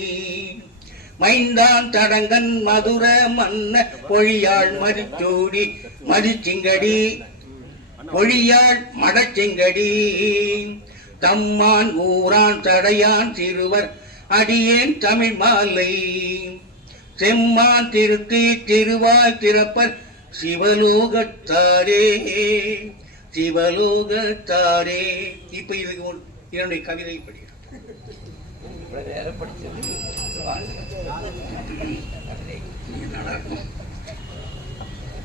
மைந்தான் தடங்கன் மதுர மன்ன பொழியாள் மதிச்சூடி மதிச்சிங்கடி பொழியாள் மடச்சிங்கடி தம்மான் ஊரான் தடையான் சிறுவர் அடியேன் தமிழ் மாலை செம்மான் திருத்தி திருவாய் திறப்பர் சிவலோகத்தாரே சிவலோகத்தாரே. இப்ப இதுக்கு என்னுடைய கவிதை படிக்கிறேன்.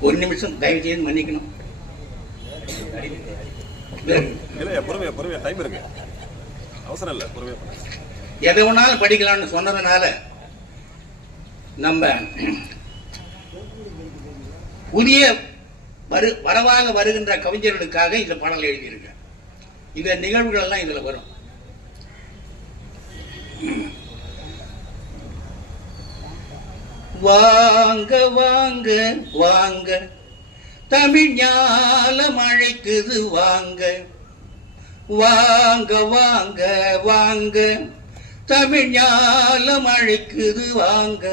ஒரு நிமிஷம் தயவு செய்து மன்னிக்கணும். எதை வேணாலும் படிக்கலாம்னு சொன்னதுனால நம்ம புதிய வரவாக வருகின்ற கவிஞர்களுக்காக இந்த பாடல் எழுதியிருக்க. இந்த நிகழ்வுகள் எல்லாம் இதுல வரும். வாங்க வாங்க வாங்க தமிழ் ஞாலம் அழைக்குது வாங்க வாங்க வாங்க வாங்க தமிழ் ஞாலம் அழைக்குது வாங்க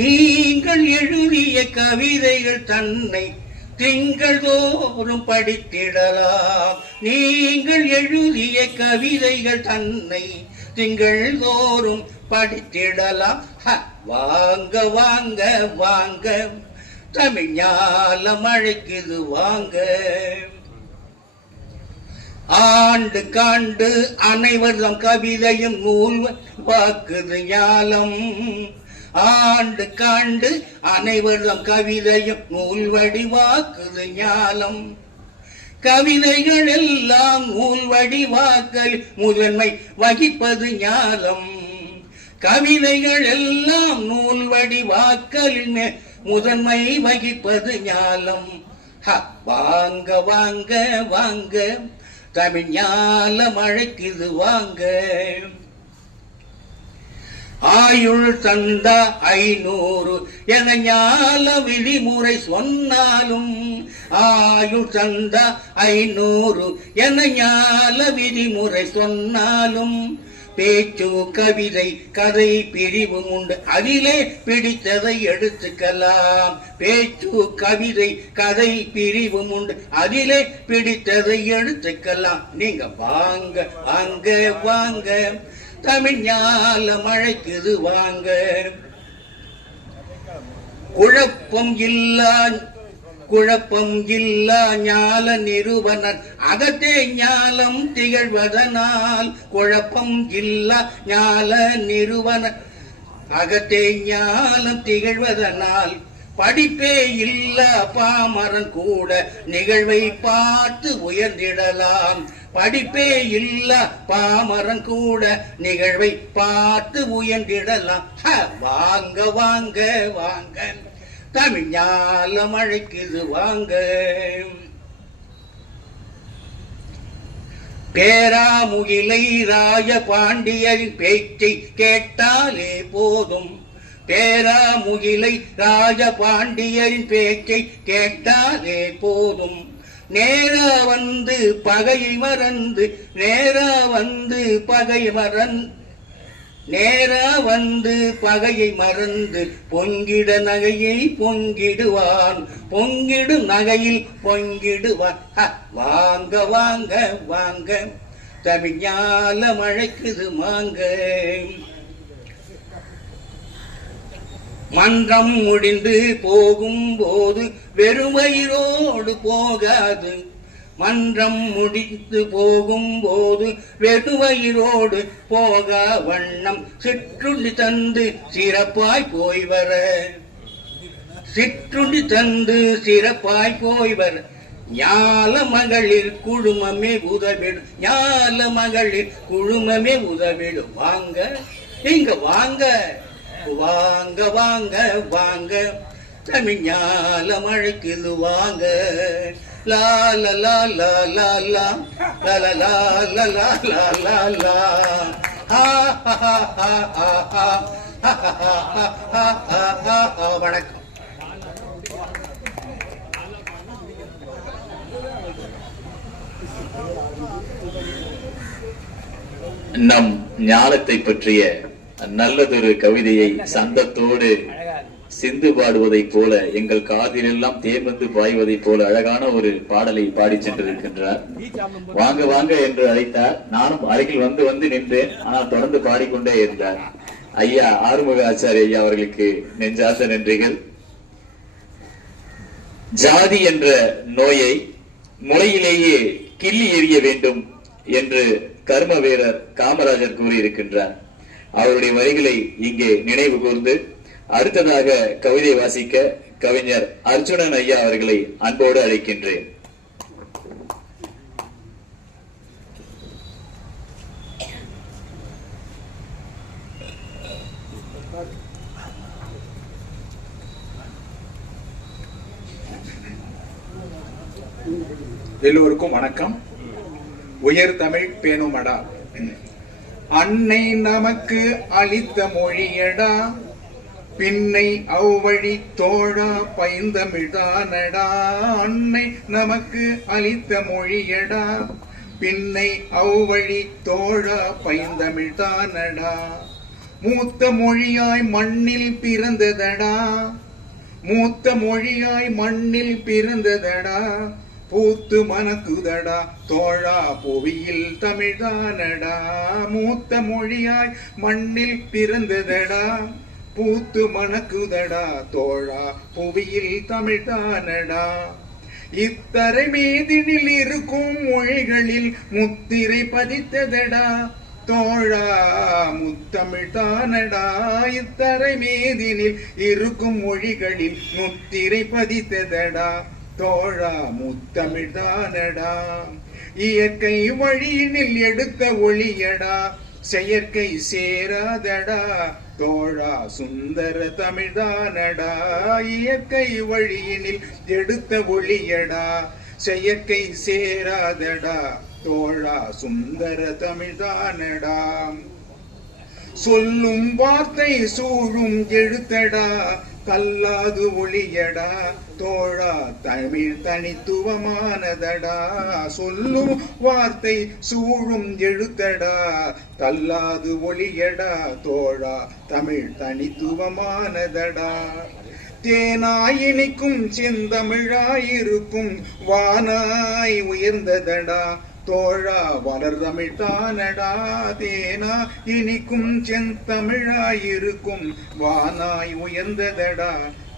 நீங்கள் எழுதிய கவிதைகள் தன்னை திங்கள் தோறும் படித்திடலாம். நீங்கள் எழுதிய கவிதைகள் தன்னை திங்கள் தோறும் படித்திடலாம். வாங்க வாங்க வாங்க, தமிழ் ஞாலம் அழைக்குது வாங்க. ஆண்டு காண்டு அனைவரும் கவிதையும் நூல் வாக்குது ஞாலம். ஆண்டு காண்டு அனைவரும் கவிதையும் நூல் வடிவாக்குது ஞாலம். கவிதைகள் எல்லாம் நூல் வடிவாக்கல் முதன்மை வகிப்பது ஞாலம். கவிதைகள் எல்லாம் நூல் வடிவாக்கல் முதன்மை வகிப்பது ஞாலம். வாங்க வாங்க வாங்க, தமிழ் ஞாலம் அழைக்குது வாங்க. ஆயுள் தந்தா 500 என ஞால விதிமுறை சொன்னாலும், ஆயுள் தந்தா 500 என ஞால விதிமுறை சொன்னாலும், பேச்சு கவிதை கதை பிரிவும் உண்டு, அதிலே பிடித்ததை எடுத்துக்கலாம். பேச்சு கவிதை கதை பிரிவும் உண்டு, அதிலே பிடித்ததை எடுத்துக்கலாம். நீங்க வாங்க அங்க வாங்க, தமிழ் ஞாலம் அழைக்குது வாங்க. குழப்பம் இல்லா ஞால நிறுவனர் அகத்தே ஞாலம் திகழ்வதனால். குழப்பம் இல்லா ஞால நிறுவனர் அகத்தே ஞாலம் திகழ்வதனால். படிப்பே இல்ல பாமரன் கூட நிகழ்வை பார்த்து உயர்ந்திடலாம். படிப்பே இல்ல பாமரன் கூட நிகழ்வை பார்த்து உயர்ந்திடலாம். வாங்க வாங்க வாங்க, தமிழ் ஞாலம் அழைக்குது வாங்க. பேராமுகிலை ராய பாண்டியரின் பேச்சை கேட்டாலே போதும். பேராமுகிலை ராஜ பாண்டியரின் பேச்சை கேட்டாலே போதும். நேரா வந்து பகையை மறந்து, நேரா வந்து பகையை மறந்து, நேரா வந்து பகையை மறந்து, பொங்கிட நகையை பொங்கிடுவான். பொங்கிடும் நகையில் பொங்கிடுவான். வாங்க வாங்க வாங்க, தமிழ் ஞாலம் அழைக்குது வாங்க. மன்றம் முடிந்து போகும் போது வெறுமயிரோடு போகாது. மன்றம் முடிந்து போகும் போது வெறுமயிரோடு போகா வண்ணம் சிற்றுண்டி தந்து சிறப்பாய் போய் வர. சிற்றுண்டி தந்து சிறப்பாய் போய் வர. ஞால மகளிர் குழுமமே உதவிடும். ஞால மகளிர் குழுமமே உதவிடும். வாங்க இங்க வாங்க வாங்க வாங்க வாங்க, தமிழ் ஞாலம் அழைக்குது வாங்க. லா லா லா லா லா லா லா லா லா லா லா லா லா. வணக்கம். நம் ஞானத்தை பற்றிய நல்லதொரு கவிதையை சந்தத்தோடு சிந்து பாடுவதைப் போல, எங்கள் காதிலெல்லாம் தேர்ந்து பாய்வதைப் போல அழகான ஒரு பாடலை பாடி சென்றிருக்கின்றார். வாங்க வாங்க என்று அழைத்தார். நானும் அருகில் வந்து வந்து நின்றேன். ஆனால் தொடர்ந்து பாடிக்கொண்டே இருந்தார். ஐயா ஆறுமுக ஆச்சாரிய ஐயா அவர்களுக்கு நெஞ்சார்ந்த நன்றிகள். ஜாதி என்ற நோயை முளையிலேயே கிள்ளி எறிய வேண்டும் என்று கர்ம வீரர் காமராஜர் கூறியிருக்கின்றார். அவருடைய வரிகளை இங்கே நினைவு கூர்ந்து அடுத்ததாக கவிதை வாசிக்க கவிஞர் அர்ஜுனன் ஐயா அவர்களை அன்போடு அழைக்கின்றேன். எல்லோருக்கும் வணக்கம். உயர் தமிழ் பேணுமடா. அன்னை நமக்கு அளித்த மொழியடா, பின்னை அவ்வழி தோழா பைந்தமிழ்தானடா. அன்னை நமக்கு அளித்த மொழியடா, பின்னை அவ்வழி தோழா பைந்தமிழ்தானடா. மூத்த மொழியாய் மண்ணில் பிறந்ததடா, மூத்த மொழியாய் மண்ணில் பிறந்ததடா, பூத்து மணக்குதடா தோழா புவியில் தமிழ்தானடா. மூத்த மொழியாய் மண்ணில் பிறந்ததடா, பூத்து மணக்குதடா தோழா புவியில் தமிழ்தானடா. இத்தரை மீதினில் இருக்கும் மொழிகளில் முத்திரை பதித்ததடா தோழா முத்தமிழ்தானடா. இத்தரை மீதினில் இருக்கும் மொழிகளில் முத்திரை பதித்ததடா தோழா முத்தமிழ்தானடா. இயற்கை வழியினில் எடுத்த ஒளியடா, செயற்கை சேராதடா தோழா சுந்தர தமிழ்தானடா. இயற்கை வழியினில் எடுத்த ஒளியடா, செயற்கை சேராதடா தோழா சுந்தர தமிழ்தானடா. சொல்லும் வார்த்தை சூழும் எழுத்தடா, கல்லாது ஒளியடா தோழா தமிழ் தனித்துவமானதடா. சொல்லும் வார்த்தை சூழும் எழுத்தடா, கல்லாது ஒளியடா தோழா தமிழ் தனித்துவமானதடா. தேனாய் இனிக்கும் செந்தமிழாயிருக்கும் வானாய் உயர்ந்ததடா தோழா வளர் தமிழ்தானடா. தேனா இனிக்கும் செந்தமிழாயிருக்கும் வானாய் உயர்ந்ததடா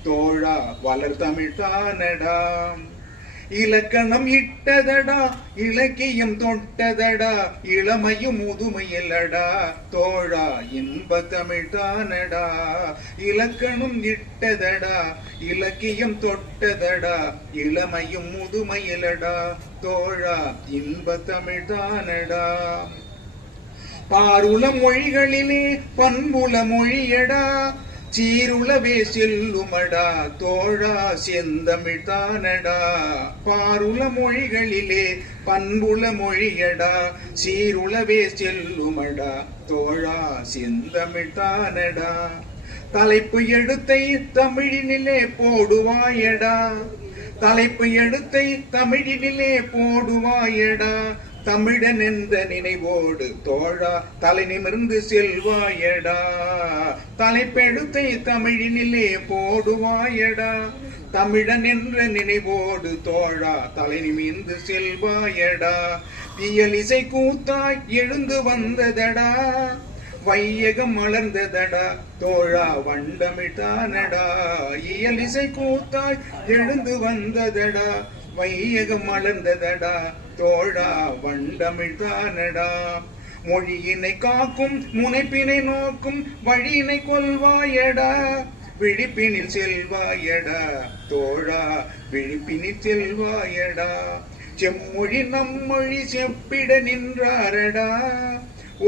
தோழா வளர் தமிழ்தானடா. இலக்கணம் இட்டதடா, இலக்கியம் தொட்டதடா, இளமையும் முதுமையிலடா தோழா இன்ப தமிழ்தானடா. இலக்கணம் இட்டதடா, இலக்கியம் தொட்டதடா, இளமையும் முதுமையிலடா தோழா இன்ப தமிழ்தானடா. பாருல மொழிகளிலே பண்புல மொழியடா, சீருளவே செல்லுமடா தோழா செந்தமிழ்தானடா. பாருல மொழிகளிலே பண்புல மொழியடா, சீருளவே செல்லுமடா தோழா செந்தமிழ்தானடா. தலைப்பு எழுத்தை தமிழினிலே போடுவாயடா, தலைப்பு எழுத்தை தமிழினிலே போடுவாயடா. தமிழன் என்ற நினைவோடு தோழா தலை நிமிர்ந்து செல்வாயடா. தலைப்பெழுத்தை தமிழினிலே போடுவாயடா, தமிழன் என்ற நினைவோடு தோழா தலை நிமிர்ந்து செல்வாயடா. இயலிசை கூத்தாய் எழுந்து வந்ததடா, வையகம் மலர்ந்ததடா தோழா வண்டமிழ்தானடா. இயலிசை கூத்தாய் எழுந்து வந்ததடா, வையகம் மலர்ந்ததடா தோழா வண்டமிழ்தானடா. மொழியினை காக்கும் முனைப்பினை நோக்கும் வழியினை கொள்வாயடா, விழிப்பினில் செல்வாயடா தோழா விழிப்பினில் செல்வாயடா. செம்மொழி நம்மொழி செப்பிட நின்றாரடா,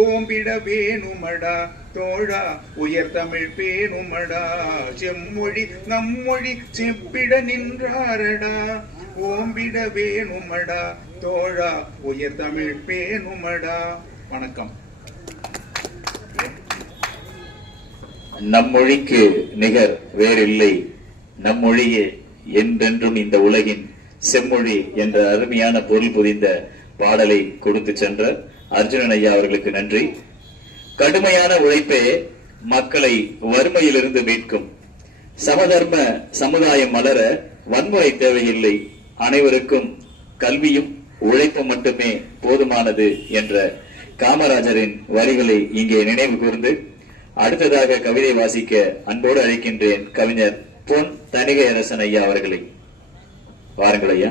ஓம்பிட வேணுமடா தோழா உயர் தமிழ் பேணுமடா. செம்மொழி நம்மொழி செப்பிட நின்றாரடா, ஓம்பிட வேணுமடா தோழா உயர் தமிழ் பேணுமடா. வணக்கம். நம் மொழிக்கு நிகர் வேறில்லை, நம் மொழியே என்றென்றும் இந்த உலகின் செம்மொழி என்ற அருமையான பொருள் புதிந்த பாடலை கொடுத்து சென்ற அர்ஜுனன் ஐயா அவர்களுக்கு நன்றி. கடுமையான உழைப்பே மக்களை வறுமையிலிருந்து மீட்கும். சமதர்ம சமுதாயம் மலர வன்முறை தேவையில்லை, அனைவருக்கும் கல்வியும் உழைப்பும் மட்டுமே போதுமானது என்ற காமராஜரின் வரிகளை இங்கே நினைவு கூர்ந்து அடுத்ததாக கவிதை வாசிக்க அன்போடு அழைக்கின்றேன் கவிஞர் பொன் தணிகை அரசன் ஐயா அவர்களை. வாருங்கள் ஐயா.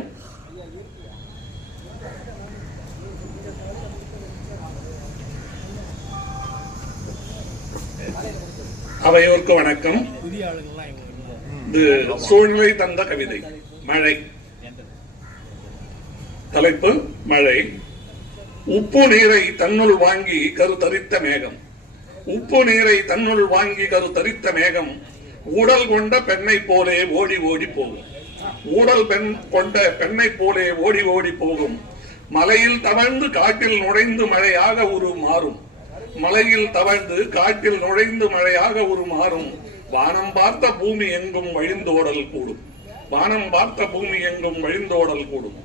அவையோருக்கு வணக்கம். இது சூழ்நிலை தந்த கவிதை. மழை. தலைப்பு மழை. உப்பு நீரை தன்னுள் வாங்கி கருத்தரித்த மேகம். உப்பு நீரை தன்னுள் வாங்கி கருத்தரித்த மேகம் ஊடல் கொண்ட பெண்ணை போலே ஓடி ஓடி போகும். ஊடல் பெண் கொண்ட பெண்ணை போலே ஓடி ஓடி போகும். மலையில் தவழ்ந்து காட்டில் நுழைந்து மழையாக உருமாறும். மலையில் தவழ்ந்து காட்டில் நுழைந்து மழையாக உருமாறும். வானம் பார்த்த பூமி எங்கும் வழிந்தோடல் கூடும். வானம் பார்த்த பூமி எங்கும் வழிந்தோடல் கூடும்.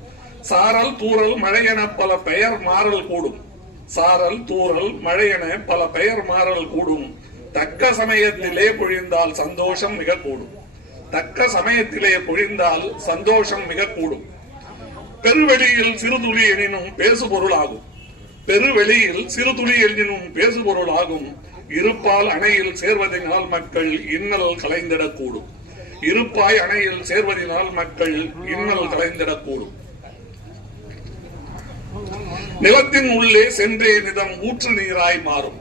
சாரல் தூறல் மழையென பல பெயர் மாறல் கூடும். சாரல் தூறல் மழையென பல பெயர் மாறல் கூடும். தக்க சமயத்திலே பொழிந்தால் சந்தோஷம் மிக கூடும். தக்க சமயத்திலே பொழிந்தால் சந்தோஷம் மிக கூடும். பெருவெளியில் சிறுதுளி எனினும் பேசுபொருளாகும். பெருவெளியில் சிறுதுளி எனினும் பேசுபொருளாகும். இருப்பால் அணையில் சேர்வதனால் மக்கள் இன்னல் கலைந்திடக்கூடும். இருப்பாய் அணையில் சேர்வதனால் மக்கள் இன்னல் கலைந்திடக்கூடும். நிலத்தின் உள்ளே சென்றே நிதம் ஊற்று நீராய் மாறும்.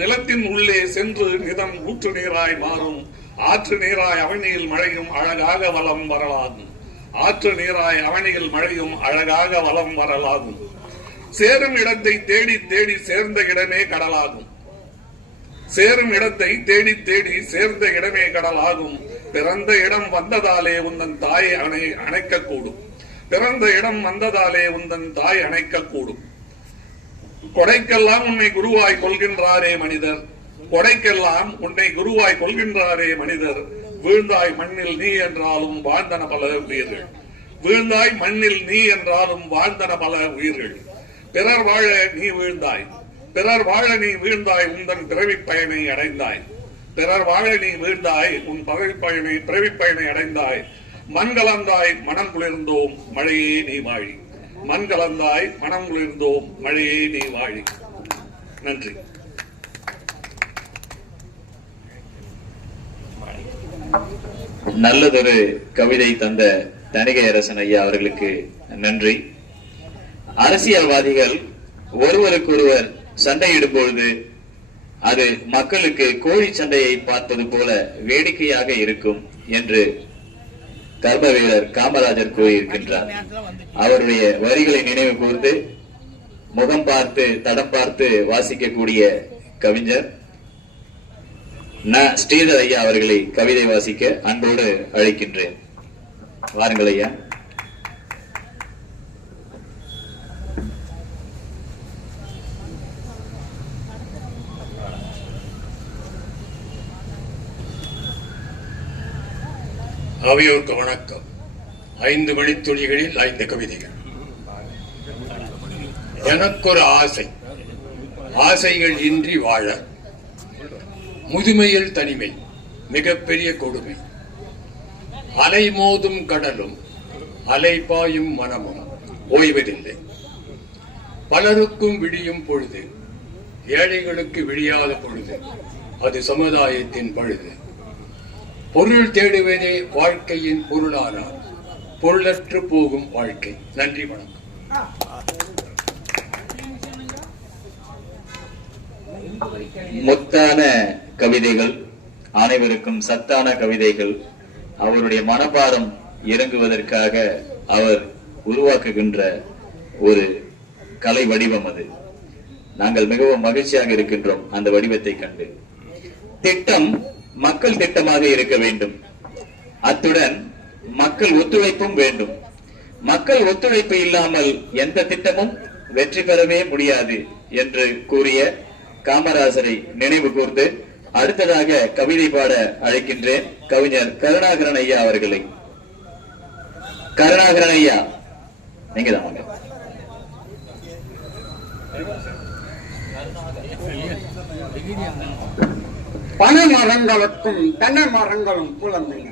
நிலத்தின் உள்ளே சென்று நிதம் ஊற்று நீராய் மாறும். ஆற்று நீராய் அவனியில் மழையும் அழகாக வலம் வரலாகும். ஆற்று நீராய் அவனியில் மழையும் அழகாக வலம் வரலாகும். சேரும் இடத்தை தேடி தேடி சேர்ந்த இடமே கடலாகும். சேரும் இடத்தை தேடி தேடி சேர்ந்த இடமே கடலாகும். பிறந்த இடம் வந்ததாலே உந்தன் தாயை அணைக்கக்கூடும். பிறந்த இடம் வந்ததாலே உந்தன் தாய் அணைக்கக்கூடும். கொடைக்கெல்லாம் உன்னை குருவாய் கொள்கின்றாரே மனிதர். கொடைக்கெல்லாம் உன்னை குருவாய் கொள்கின்றாரே மனிதர். வீழ்ந்தாய் மண்ணில் நீ என்றாலும் வாழ்ந்தன பல உயிர்கள். வீழ்ந்தாய் மண்ணில் நீ என்றாலும் வாழ்ந்தன பல உயிர்கள். பிறர் வாழ நீ வீழ்ந்தாய். பிறர் வாழ நீ வீழ்ந்தாய். உந்தன் பிறவி பயனை அடைந்தாய். பிறர் வாழ நீ வீழ்ந்தாய். உன் பிறவி பயனை அடைந்தாய். மண் கலந்தாய் மனம் குளிர்ந்தோம் மழையே நீ வாழி. மண் கலந்தாய் மனம் குளிர்ந்தோம் மழையே நீ வாழி. நன்றி. நல்லதொரு கவிதை தந்த தணிகை அரசன் ஐயா அவர்களுக்கு நன்றி. அரசியல்வாதிகள் ஒருவருக்கொருவர் சண்டையிடும் பொழுது அது மக்களுக்கு கோழி சண்டையை பார்ப்பது போல வேடிக்கையாக இருக்கும் என்று கர்ம வீரர் காமராஜர் கூறியிருக்கின்றார். அவருடைய வரிகளை நினைவு கூர்ந்து முகம் பார்த்து தடம் பார்த்து வாசிக்கக்கூடிய கவிஞர் ஸ்ரீதர் ஐயா அவர்களை கவிதை வாசிக்க அன்போடு அழைக்கின்றேன். வாருங்கள் ஐயா. அவையோருக்கு வணக்கம். 5 மணித்துளிகளில் 5 கவிதைகள். எனக்கொரு ஆசை, ஆசைகள் இன்றி வாழ. முதுமையில் தனிமை மிகப்பெரிய கொடுமை. அலை மோதும் கடலும் அலைபாயும் மனமும் ஓய்வதில்லை. பலருக்கும் விடியும் பொழுது, ஏழைகளுக்கு விடியாத பொழுது அது சமுதாயத்தின் பழுது. பொருள் தேடுவதே வாழ்க்கையின் பொருளானால் பொருளற்று போகும் வாழ்க்கை. நன்றி, வணக்கம். முத்தான கவிதைகள், அனைவருக்கும் சத்தான கவிதைகள். அவருடைய மனபாரம் இறங்குவதற்காக அவர் உருவாக்குகின்ற ஒரு கலை வடிவம் அது. நாங்கள் மிகவும் மகிழ்ச்சியாக இருக்கின்றோம் அந்த வடிவத்தை கண்டு. திட்டம் மக்கள் திட்டமாக இருக்க வேண்டும். அத்துடன் மக்கள் ஒத்துழைப்பும் வேண்டும். மக்கள் ஒத்துழைப்பு இல்லாமல் எந்த திட்டமும் வெற்றி பெறவே முடியாது என்று கூறிய காமராஜரை நினைவு கூர்ந்து அடுத்ததாக கவிதை பாட அழைக்கின்றேன் கவிஞர் கருணாகரன் ஐயா அவர்களை. கருணாகரன் ஐயா, நீங்க தான் வாங்க. பனை மரங்களுக்கும் தென்னை மரங்களும் புலம்பின.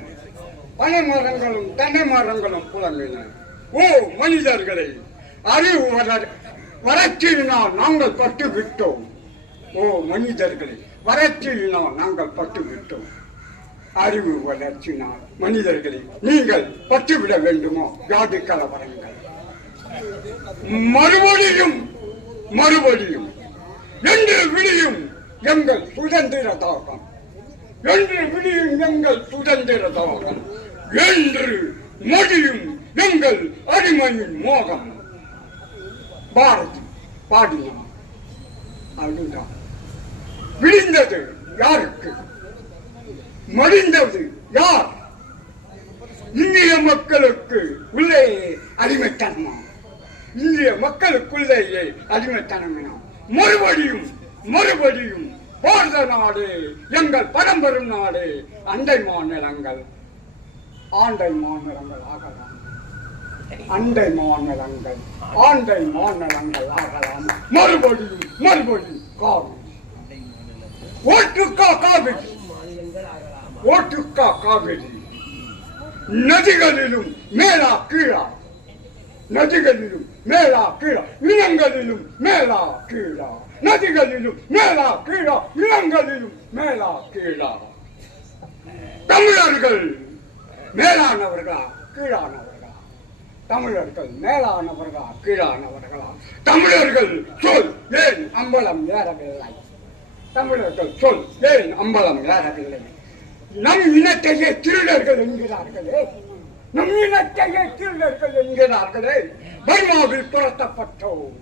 பனை மரங்களும் தென்னை மரங்களும் புலம்பின. ஓ மனிதர்களை, அறிவு வறட்சியினால் நாங்கள் பட்டு விட்டோம். ஓ மனிதர்களை, வறட்சியினால் நாங்கள் பட்டு விட்டோம். அறிவு வளர்ச்சினால் மனிதர்களை நீங்கள் பட்டுவிட வேண்டுமோ? ஜாதி கலவரங்கள் மறுபடியும் மறுபடியும் என்று விடியும் எங்கள் சுதந்திர தாகம். என்று விடியும் எங்கள் சுதந்திர தாகம். என்று முடியும் எங்கள் அடிமையின் மோகம். பாரதி பாடினார். அதுதான் விடிந்தது யாருக்கு? மடிந்தது யார்? இந்திய மக்களுக்கு உள்ளேயே அடிமைத்தனமா? இந்திய மக்களுக்குள்ளேயே அடிமைத்தனமா? மறுபடியும் மறுபடியும் பாரத நாடு எங்கள் பரம்பரும் நாடு. அண்டை மாநிலங்கள் ஆண்டை மாநிலங்கள் ஆகலாம். அண்டை மாநிலங்கள் ஆண்டை மாநிலங்கள் ஆகலாம். மறுபடியும் மறுபடியும் காவிரி. ஓட்டுக்கா காவிரி, ஓட்டுக்கா காவிரி. நதிகளிலும் மேலா கீழா, நதிகளிலும் மேலா கீழா, இனங்களிலும் மேலா கீழா, நதிகளிலும் மேலா கீழா, இனங்களிலும் மேலா கீழா. தமிழர்கள் மேலானவர்களா கீழானவர்களா? தமிழர்கள் மேலானவர்களா கீழானவர்களா? தமிழர்கள் சொல் ஏன் அம்பலம் ஏறவில்லை? தமிழர்கள் சொல் ஏன் அம்பலம் ஏறவில்லை? நம் இனத்தையே திருடர்கள் என்கிறார்களே, நம் இனத்தையே திருடர்கள் என்கிறார்களே. பர்மாவில் புரட்டப்பட்டோம்,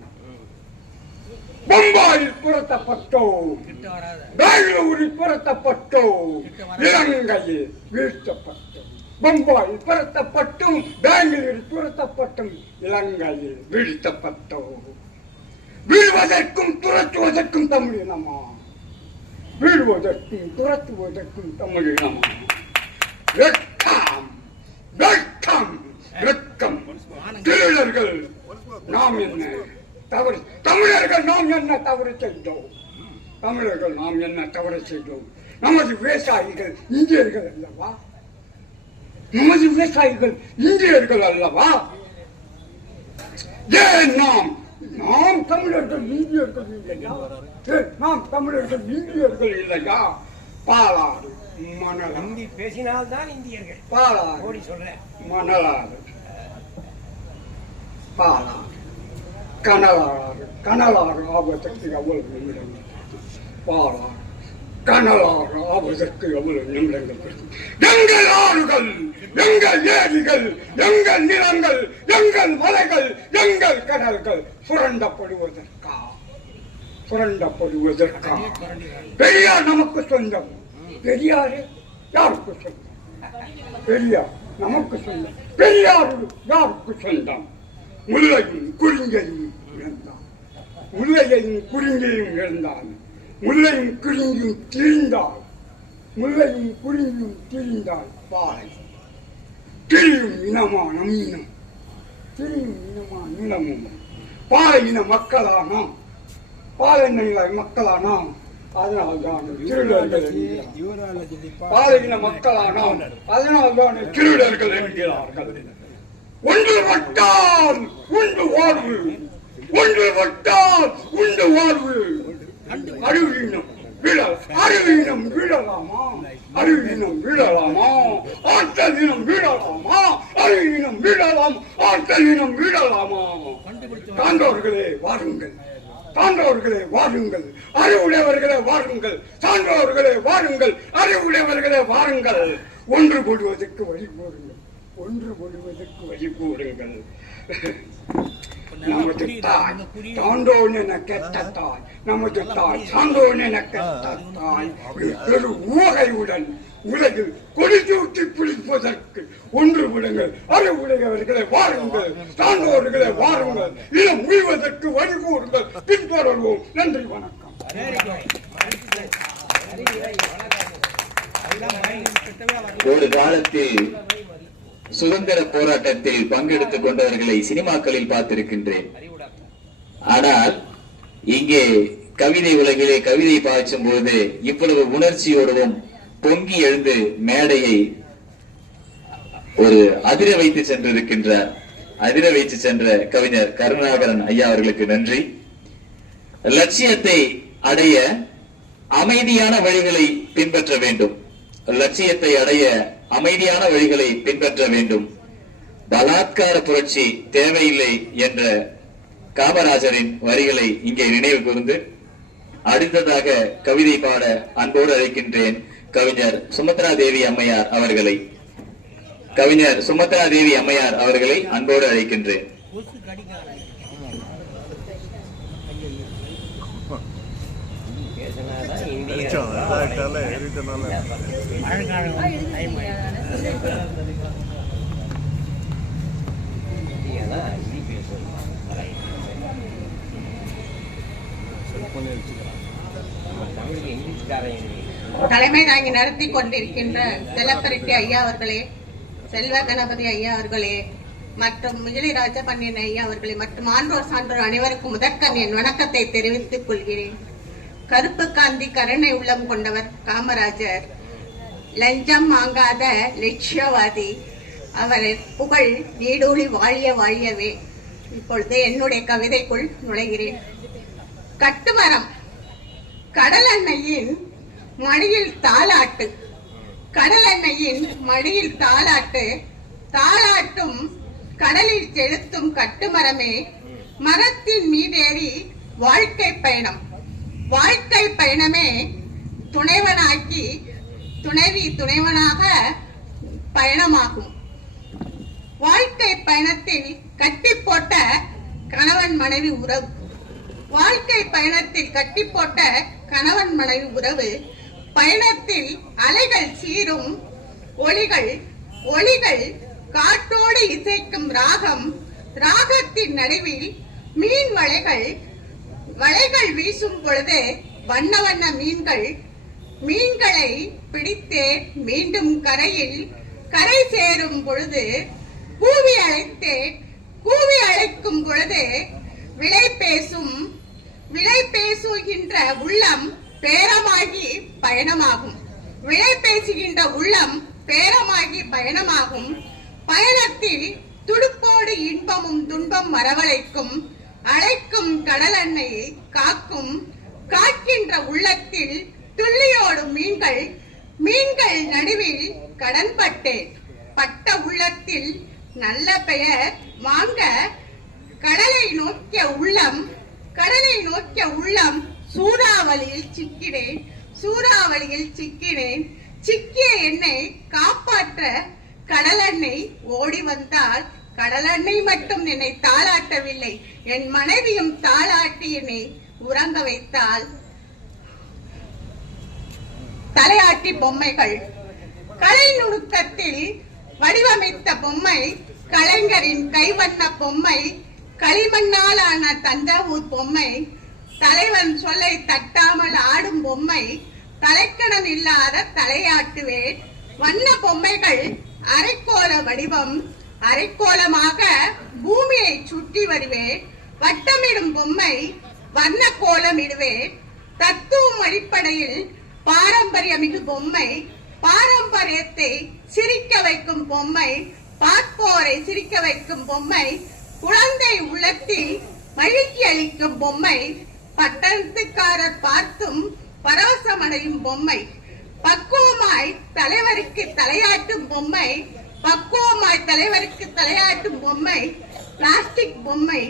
பம்பாயில் புரட்டப்பட்டோம், பெங்களூரில் புரட்டப்பட்டோம், இலங்கையில் வீழ்த்தப்பட்டோம். பம்பாயில் புரட்டப்பட்டும், பெங்களூரில் புரட்டப்பட்டும், இலங்கையில் வீழ்த்தப்பட்டோம். வீழ்வதற்கும் துரத்துவதற்கும் தமிழினமா? வீழ்வதற்கும் துரத்துவதற்கும் தமிழினமா? வெட்கம், வெட்கம், வெட்கம். திருடர்கள் நாம் என்ன தவறு, தமிழர்கள் நாம் என்ன தவறு செய்தோம்? தமிழர்கள் நாம் என்ன தவறு செய்தோம்? நமது விவசாயிகள் இந்தியர்கள் அல்லவா? நமது விவசாயிகள் இந்தியர்கள் அல்லவா? ஏன் நாம் தமிழர்கள் இந்தியர்கள் இல்லையா? நாம் தமிழர்கள் இந்தியர்கள் இல்லையா? பாலாறு மணலாறு பேசினால்தான் இந்தியர்கள். பாலாறு மணலாறு, பாலாறு கனலாறு, கனலாறு ஆபத்துக்கு எவ்வளவு நிமிடங்கள்? பாலாறு கனலாறு ஆபத்துக்கு எவ்வளவு நிமிடங்கள்? எங்கள் ஆறுகள், எங்கள் ஏரிகள், எங்கள் நிலங்கள், எங்கள் மலைகள், எங்கள் கடல்கள் சுரண்டப்படுவதற்கா? சுரண்டப்படுவதற்கா? பெரியார் நமக்கு சொந்தம். பெரியாரு யாருக்கு சொந்தம்? பெரியார் நமக்கு சொந்தம். பெரியார் யாருக்கு சொந்தம்? முல்லையும் குறிஞ்சையும் இழந்தான், முல்லையையும் குறிஞ்சையும் இழந்தான். முல்லையும் குறிஞ்சும் திரிந்தால், முல்லையும் குறிஞ்சும் திரிந்தால் பாலை திரியும் இனமா நம் இனம், திரியும் இனமா நிலமும். பாலை இன மக்களானா, பாலநிலை மக்களானா, அதனால்தான் திருடர்கள் என்கிறார்கள். பாலையின மக்களானால் அதனால்தான் திருடர்கள் என்கிறார்கள். ஒன்றுபட்டால் உண்டு வாழ்வு, ஒன்றுபட்டால் உண்டு வாழ்வு. அறிவீனம் விழல், அறிவீனம் விழலாமா? அறிவீனம் விழலாமா? ஆற்றலினம் விழலாமா? அறிவீனம் விழலாம், ஆற்றலினம் விழலாமா? சான்றோர்களே வாருங்கள், சான்றோர்களே வாருங்கள், அறிவுடையவர்களே வாருங்கள், சான்றோர்களே வாருங்கள், அறிவுடையவர்களே வாருங்கள். ஒன்றுபடுவதற்கு வழி போடுங்கள், ஒன்றுபடுவதற்கு வழி போடுங்கள். நமது தாய் சான்றோன் என கெட்ட தாய், நமது தாய் சான்றோன் என கெட்ட தாய் பெரு ஊகையுடன் உலகில் கொடிசூட்டி பிடிப்பதற்கு ஒன்றுபடுங்கள். அறிவுடையவர்களை வாருங்கள், சான்றோர்களை வாருங்கள், இனம் மீள்வதற்கு வழி கூறுங்கள். பின்தொடர்வோம். நன்றி, வணக்கம். ஒரு காலத்தில் சுதந்திர போராட்டத்தில் பங்கெடுத்துக் கொண்டவர்களை சினிமாக்களில் பார்த்திருக்கின்றேன். ஆனால் இங்கே கவிதை உலகிலே கவிதை பாய்ச்சும் போது இவ்வளவு உணர்ச்சியோடவும் பொங்கி எழுந்து மேடையை ஒரு அதிர வைத்து சென்றிருக்கின்றார். அதிர வைத்து சென்ற கவிஞர் கருணாகரன் ஐயா அவர்களுக்கு நன்றி. லட்சியத்தை அடைய அமைதியான வழிகளை பின்பற்ற வேண்டும். லட்சியத்தை அடைய அமைதியான வழிகளை பின்பற்ற வேண்டும். பலாத்கார புரட்சி தேவையில்லை என்ற காமராஜரின் வரிகளை இங்கே நினைவு கூர்ந்து அடுத்ததாக கவிதை பாட அன்போடு அழைக்கின்றேன் கவிஞர் சுமத்ரா தேவி அம்மையார் அவர்களை. கவிஞர் சுமத்ரா தேவி அம்மையார் அவர்களை அன்போடு அழைக்கின்றேன். தலைமை தாங்கி நடத்தி கொண்டிருக்கின்ற செல்லப்பரெட்டி ஐயா அவர்களே, செல்வ கணபதி ஐயா அவர்களே மற்றும் மிகிலி ராஜபண்ணியன் ஐயா அவர்களே மற்றும் ஆன்றோர் சான்றோர் அனைவருக்கும் முதற்கண் என் வணக்கத்தை தெரிவித்துக் கொள்கிறேன். கருப்பு காந்தி கருணை உள்ளம் கொண்டவர் காமராஜர், லஞ்சம் வாங்காத லட்சியவாதி, அவர் புகழ் நீடூழி வாழிய வாழியவே. இப்பொழுது என்னுடைய கவிதைக்குள் நுழைகிறேன். கட்டுமரம் கடலெண்ணெயின் மடியில் தாலாட்டு, கடலெண்ணெயின் மடியில் தாலாட்டு, தாலாட்டும் கடலில் செலுத்தும் கட்டுமரமே மரத்தின் மீதேறி வாழ்க்கை பயணம், வாழ்க்கை பயணமே துணைவனாக்கி துணைவி துணைவனாக பயணமாகும். வாழ்க்கை பயணத்தில் கட்டி போட்ட கணவன் மனைவி உறவு, வாழ்க்கை பயணத்தில் கட்டி போட்ட கணவன் மனைவி உறவு, பயணத்தில் அலைகள் சீரும் ஒளிகள், ஒளிகள் காற்றோடு இசைக்கும் ராகம், ராகத்தின் நடுவில் மீன் வலைகள், வலைகள் வீசும் பொழுது வண்ண வண்ண மீன்கள், மீன்களை பிடித்தே மீண்டும் கரையில் கரை சேரும் பொழுது கூவி அழைத்தே, கூவி அழைக்கும் பொழுது விலை பேசும், விலை பேசுகின்ற உள்ளம் பேரமாகி பயணமாகும், விலை பேசுகின்ற உள்ளம் பேரமாகி பயணமாகும். பயணத்தில் துடுப்போடு இன்பமும் துன்பம் வரவழைக்கும், அழைக்கும் கடலெண்ணெயை காக்கும், காக்கின்ற உள்ளத்தில் துள்ளியோடும் மீன்கள், மீன்கள் நடுவில் கடன்பட்டேன், பட்ட உள்ளத்தில் நல்ல பெயர் வாங்க கடலை நோக்கிய உள்ளம், கடலை நோக்கிய உள்ளம் சூறாவளியில் சிக்கினேன், சூறாவளியில் சிக்கினேன். சிக்கிய என்னை காப்பாற்ற கடலெண்ணெய் ஓடி வந்தால், கடலெண்ணெய் மட்டும் என்னை தாளாட்டவில்லை, என் மனைவியும் தாளாட்டி என்னை உறங்க வைத்தால். தலையாட்டி பொம்மைகள் கலை நுணுக்கத்தில் வடிவமைத்த பொம்மை, கலைஞரின் கைவண்ண பொம்மை, களிமண்ணால் ஆன தஞ்சாவூர் பொம்மை, தலைவன் சொல்லை தட்டாமல் ஆடும் பொம்மை, தலைக்கணம் இல்லாத தலையாட்டுவேன். வண்ண பொம்மைகள் அரைக்கோள வடிவம், அரைக்கோளமாக பூமியை சுற்றி வருவேன். வட்டமிடும் பொம்மை வண்ண கோலம் இடுவேன். தத்துவம் அடிப்படையில் பாரம்பரியமிகு பொம்மை, பாரம்பரியத்தை சிரிக்க வைக்கும் பொம்மை, பார்ப்போரை சிரிக்க வைக்கும் பொம்மை, குழந்தை உள்ளத்தில் மகிழ்ச்சி அளிக்கும் பொம்மை, பட்டணத்துக்காரர் பார்த்தும் பரவசமடையும் பொம்மை, பக்குவமாய் தலைவருக்கு தலையாட்டும் பொம்மை, பக்குவமாய் தலைவருக்கு தலையாட்டும் பொம்மை. பிளாஸ்டிக் பொம்மை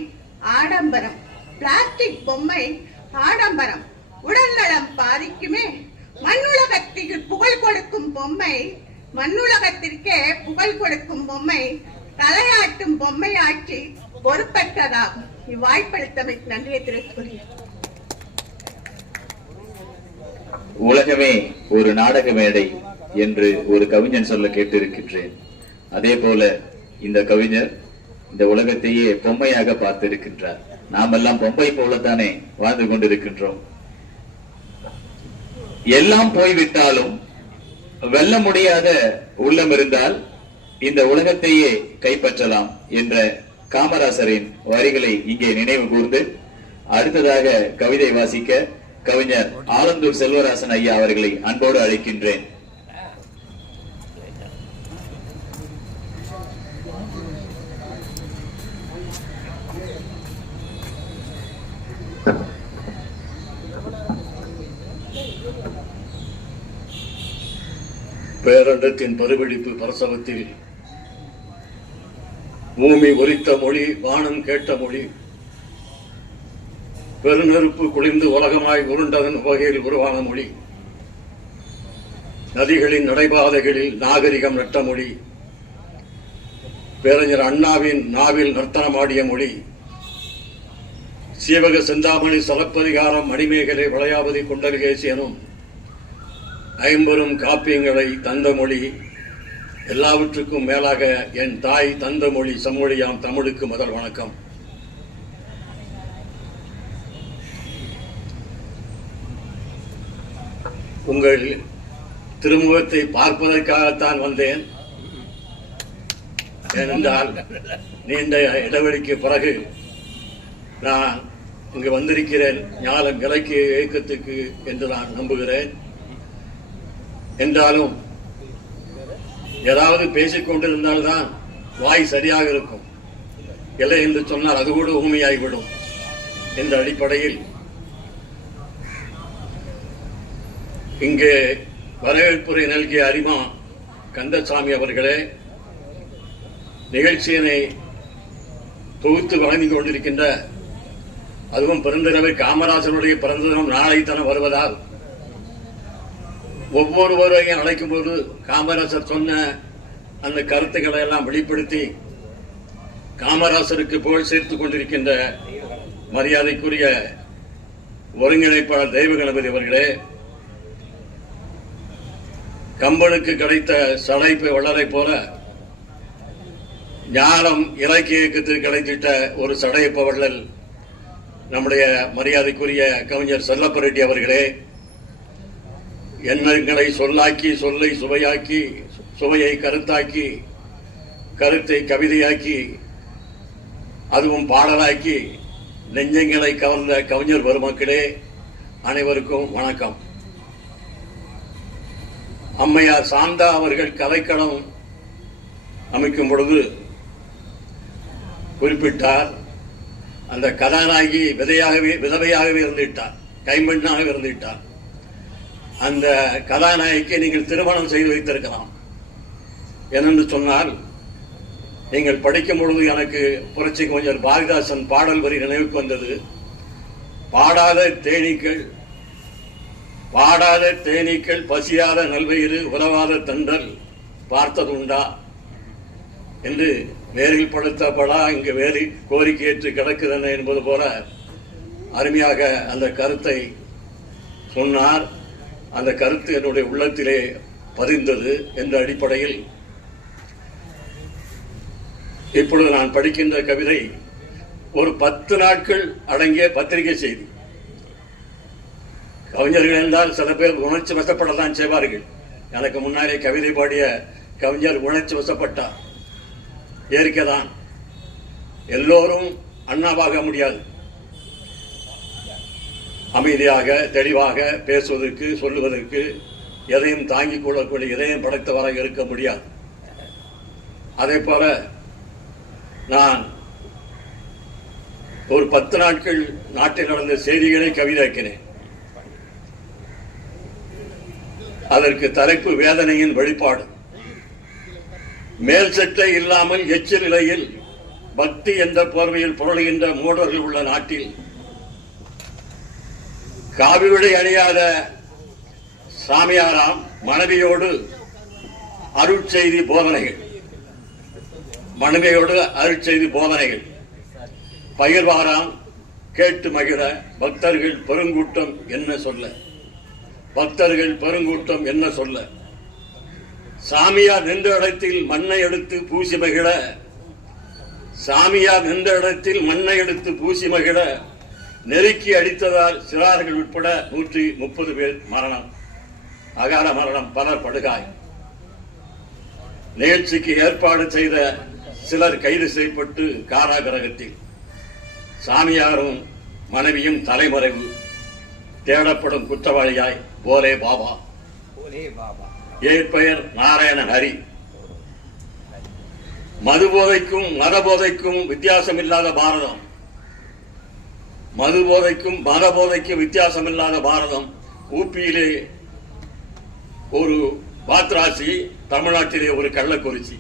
ஆடம்பரம், பிளாஸ்டிக் பொம்மை ஆடம்பரம், உடல் நலம் பாதிக்குமே. மண்ணுலகத்திற்கு புகழ் கொடுக்கும் பொம்மை, மண்ணுலகத்திற்கே புகழ் கொடுக்கும் பொம்மை, தலையாட்டும் பொம்மை ஆட்சி பொறுப்பற்றதாகும். இவ்வாய்ப்பளித்தமைக்கு நன்றியை தெரிவித்துக் உலகமே ஒரு நாடக மேடை என்று ஒரு கவிஞன் சொல்ல கேட்டிருக்கின்றேன். அதே போல இந்த கவிஞர் இந்த உலகத்தையே பொம்மையாக பார்த்திருக்கின்றார். நாம் எல்லாம் பொம்மை போலத்தானே வாழ்ந்து கொண்டிருக்கின்றோம். எல்லாம் போய்விட்டாலும் வெல்ல முடியாத உள்ளம் இருந்தால் இந்த உலகத்தையே கைப்பற்றலாம் என்ற காமராசரின் வரிகளை இங்கே நினைவு கூர்ந்து அடுத்ததாக கவிதை வாசிக்க கவிஞர் ஆலந்தூர் செல்வராசன் ஐயா அவர்களை அன்போடு அழைக்கின்றேன். பேரண்டத்தின் பருவெடிப்பு பிரசவத்தில் பூமி ஒலித்த மொழி, வானம் கேட்ட மொழி, பெருநெருப்பு குளிர்ந்து உலகமாய் உருண்டதன் வகையில் உருவான மொழி, நதிகளின் நடைபாதைகளில் நாகரிகம் நட்ட மொழி, பேரறிஞர் அண்ணாவின் நாவில் நர்த்தனமாடிய மொழி, சீவக சிந்தாமணி சலப்பதிகாரம் மணிமேகலை விளையாபதி குண்டலிகேசி எனும் ஐம்பெரும் காப்பியங்களை தந்த மொழி, எல்லாவற்றுக்கும் மேலாக என் தாய் தந்த மொழி செம்மொழியாம் தமிழுக்கு முதல் வணக்கம். உங்கள் திருமுகத்தை பார்ப்பதற்காகத்தான் வந்தேன். ஏனென்றால் நீண்ட இடைவெளிக்கு பிறகு நான் இங்கு வந்திருக்கிறேன் ஞானம் இலக்கிய இயக்கத்துக்கு என்று நான் நம்புகிறேன். என்றாலும் ஏதாவது பேசிக் கொண்டிருந்தால்தான் வாய் சரியாக இருக்கும், இல்லை என்று சொன்னால் அது கூட ஊமையாகிவிடும் என்ற அடிப்படையில் இங்கே வரவேற்புரை நல்கிய அரிமா கந்தசாமி அவர்களே, நிகழ்ச்சியினை தொகுத்து வழங்கிக் கொண்டிருக்கின்ற, அதுவும் பெருந்தலைவர் காமராஜருடைய பிறந்த தினம் நாளை தினம் வருவதால் ஒவ்வொருவரையும் அழைக்கும் போது காமராஜர் சொன்ன அந்த கருத்துக்களை எல்லாம் வெளிப்படுத்தி காமராசருக்கு புகழ் சேர்த்துக் கொண்டிருக்கின்ற மரியாதைக்குரிய ஒருங்கிணைப்பாளர் தெய்வ கணபதி அவர்களே, கம்பனுக்கு கிடைத்த சடைப்பு வள்ளலை போல ஞானம் இலக்கிய இயக்கத்திற்கு கிடைத்திட்ட ஒரு சடையப்ப வள்ளல் நம்முடைய மரியாதைக்குரிய கவிஞர் செல்லப்ப ரெட்டி அவர்களே, எண்ணங்களை சொல்லாக்கி, சொல்லை சுவையாக்கி, சுவையை கருத்தாக்கி, கருத்தை கவிதையாக்கி, அதுவும் பாடலாக்கி நெஞ்சங்களை கவர்ந்த கவிஞர் பெருமக்களே, அனைவருக்கும் வணக்கம். அம்மையார் சாந்தா அவர்கள் கதைக்களம் அமைக்கும் பொழுது குறிப்பிட்டார், அந்த கதாநாயகி விதவையாகவே இருந்துவிட்டார், கைம்பெண்ணாக இருந்துவிட்டார். அந்த கதாநாயகியை நீங்கள் திருமணம் செய்து வைத்திருக்கலாம். ஏனென்று சொன்னால், நீங்கள் படிக்கும் பொழுது எனக்கு புரட்சி கவிஞர் பாரதிதாசன் பாடல் வரி நினைவுக்கு வந்தது. பாடாத தேனீக்கள் பசியாத நல்வயிறு உறவாத தண்டல் பார்த்ததுண்டா என்று வேரில் படுத்த படா இங்கு வேரி கோரிக்கையேற்று கிடக்குதென என்பது போல அருமையாக அந்த கருத்தை சொன்னார். அந்த கருத்து என்னுடைய உள்ளத்திலே பதிந்தது என்ற அடிப்படையில் இப்பொழுது நான் படிக்கின்ற கவிதை ஒரு 10 நாட்கள் அடங்கிய பத்திரிகை செய்தி. கவிஞர்கள் என்றால் சில பேர் உணர்ச்சி வசப்படத்தான் செய்வார்கள். எனக்கு முன்னாலே கவிதை பாடிய கவிஞர் உணர்ச்சி வசப்பட்டார். ஏற்கதான் எல்லோரும் அண்ணாவாக முடியாது. அமைதியாக தெளிவாக பேசுவதற்கு, சொல்லுவதற்கு, எதையும் தாங்கிக் கொள்ளக்கூடிய இதயம் படைத்தவராக இருக்க முடியாது. அதே போல நான் ஒரு 10 நாட்கள் நாட்டில் நடந்த செய்திகளை கவிதையாக்கினேன். அதற்கு தலைப்பு வேதனையின் வெளிப்பாடு. மேல் சட்டை இல்லாமல் எச்சில் நிலையில் பக்தி என்ற போர்வையில் புரளுகின்ற மூடர்கள் உள்ள நாட்டில் காவிவிடை அணியாத சாமியாராம் மனைவியோடு அருட்செய்தி போதனைகள் பகிர்வாராம் கேட்டு மகிழ பக்தர்கள் பெருங்கூட்டம் என்ன சொல்ல சாமியார் நின்ற இடத்தில் மண்ணை எடுத்து பூசி மகிழ நெருக்கி அடித்ததால் சிறார்கள் உட்பட 130 பேர் மரணம், அகால மரணம், பலர் படுகாயம். நிகழ்ச்சிக்கு ஏற்பாடு செய்த சிலர் கைது செய்யப்பட்டு காராகிரகத்தில். சாமியாரும் மனைவியும் தலைமறைவு. தேடப்படும் குற்றவாளியாய் போலே பாபா. ஏற்பெயர் நாராயண ஹரி. மதுபோதைக்கும் மதபோதைக்கும் வித்தியாசமில்லாத பாரதம். ஊப்பியிலே ஒரு பாத்ராசி, தமிழ்நாட்டிலே ஒரு கள்ளக்குறிச்சி.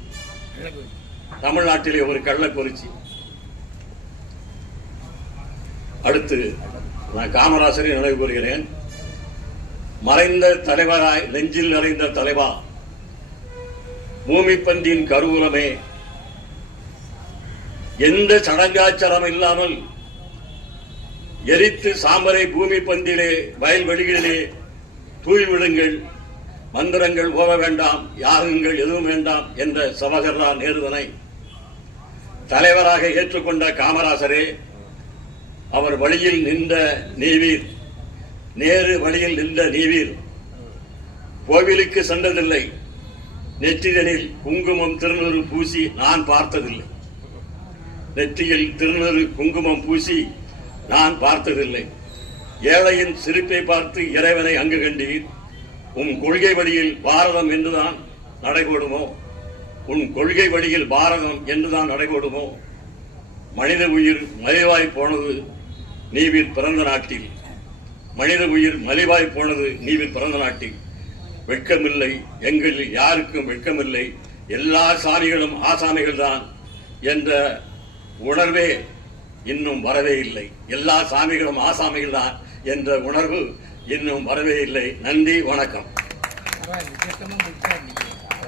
அடுத்து நான் காமராசரை நினைவு கூறுகிறேன். மறைந்த தலைவராய் நெஞ்சில் நிறைந்த தலைவா, பூமி பந்தின் கருவூலமே, எந்த சடங்காச்சாரம் இல்லாமல் எரித்து சாம்பரை பூமி பந்திலே வயல்வெளிகளிலே தூய்விடுங்கள், மந்திரங்கள் ஓத வேண்டாம், யாகங்கள் எதுவும் வேண்டாம் என்ற ஜவஹர்லால் நேருதனை தலைவராக ஏற்றுக்கொண்ட காமராசரே, அவர் வழியில் நின்ற நீவீர், நேரு வழியில் நின்ற நீவீர். கோவிலுக்கு சென்றதில்லை, நெற்றிதனில் குங்குமம் திருநூறு பூசி நான் பார்த்ததில்லை. நெற்றியில் திருநூறு குங்குமம் பூசி நான் பார்த்ததில்லை. ஏழையின் சிரிப்பை பார்த்து இறைவனை அங்கு கண்டீர். உம் கொள்கை வழியில் பாரதம் என்றுதான் நடைபோடுமோ உன் கொள்கை வழியில் பாரதம் என்றுதான் நடைபெறுமோ? மனித உயிர் மலிவாய் போனது நீவின் பிறந்த நாட்டில், மனித உயிர் மலிவாய் போனது நீவின் பிறந்த நாட்டில். வெட்கமில்லை, எங்களில் யாருக்கும் வெட்கமில்லை, எல்லா சாமிகளும் ஆசாமிகள் தான் என்ற உணர்வே இன்னும் வரவே இல்லை. எல்லா சாமிகளும் ஆசாமிகள் தான் என்ற உணர்வு இன்னும் வரவே இல்லை. நன்றி, வணக்கம்.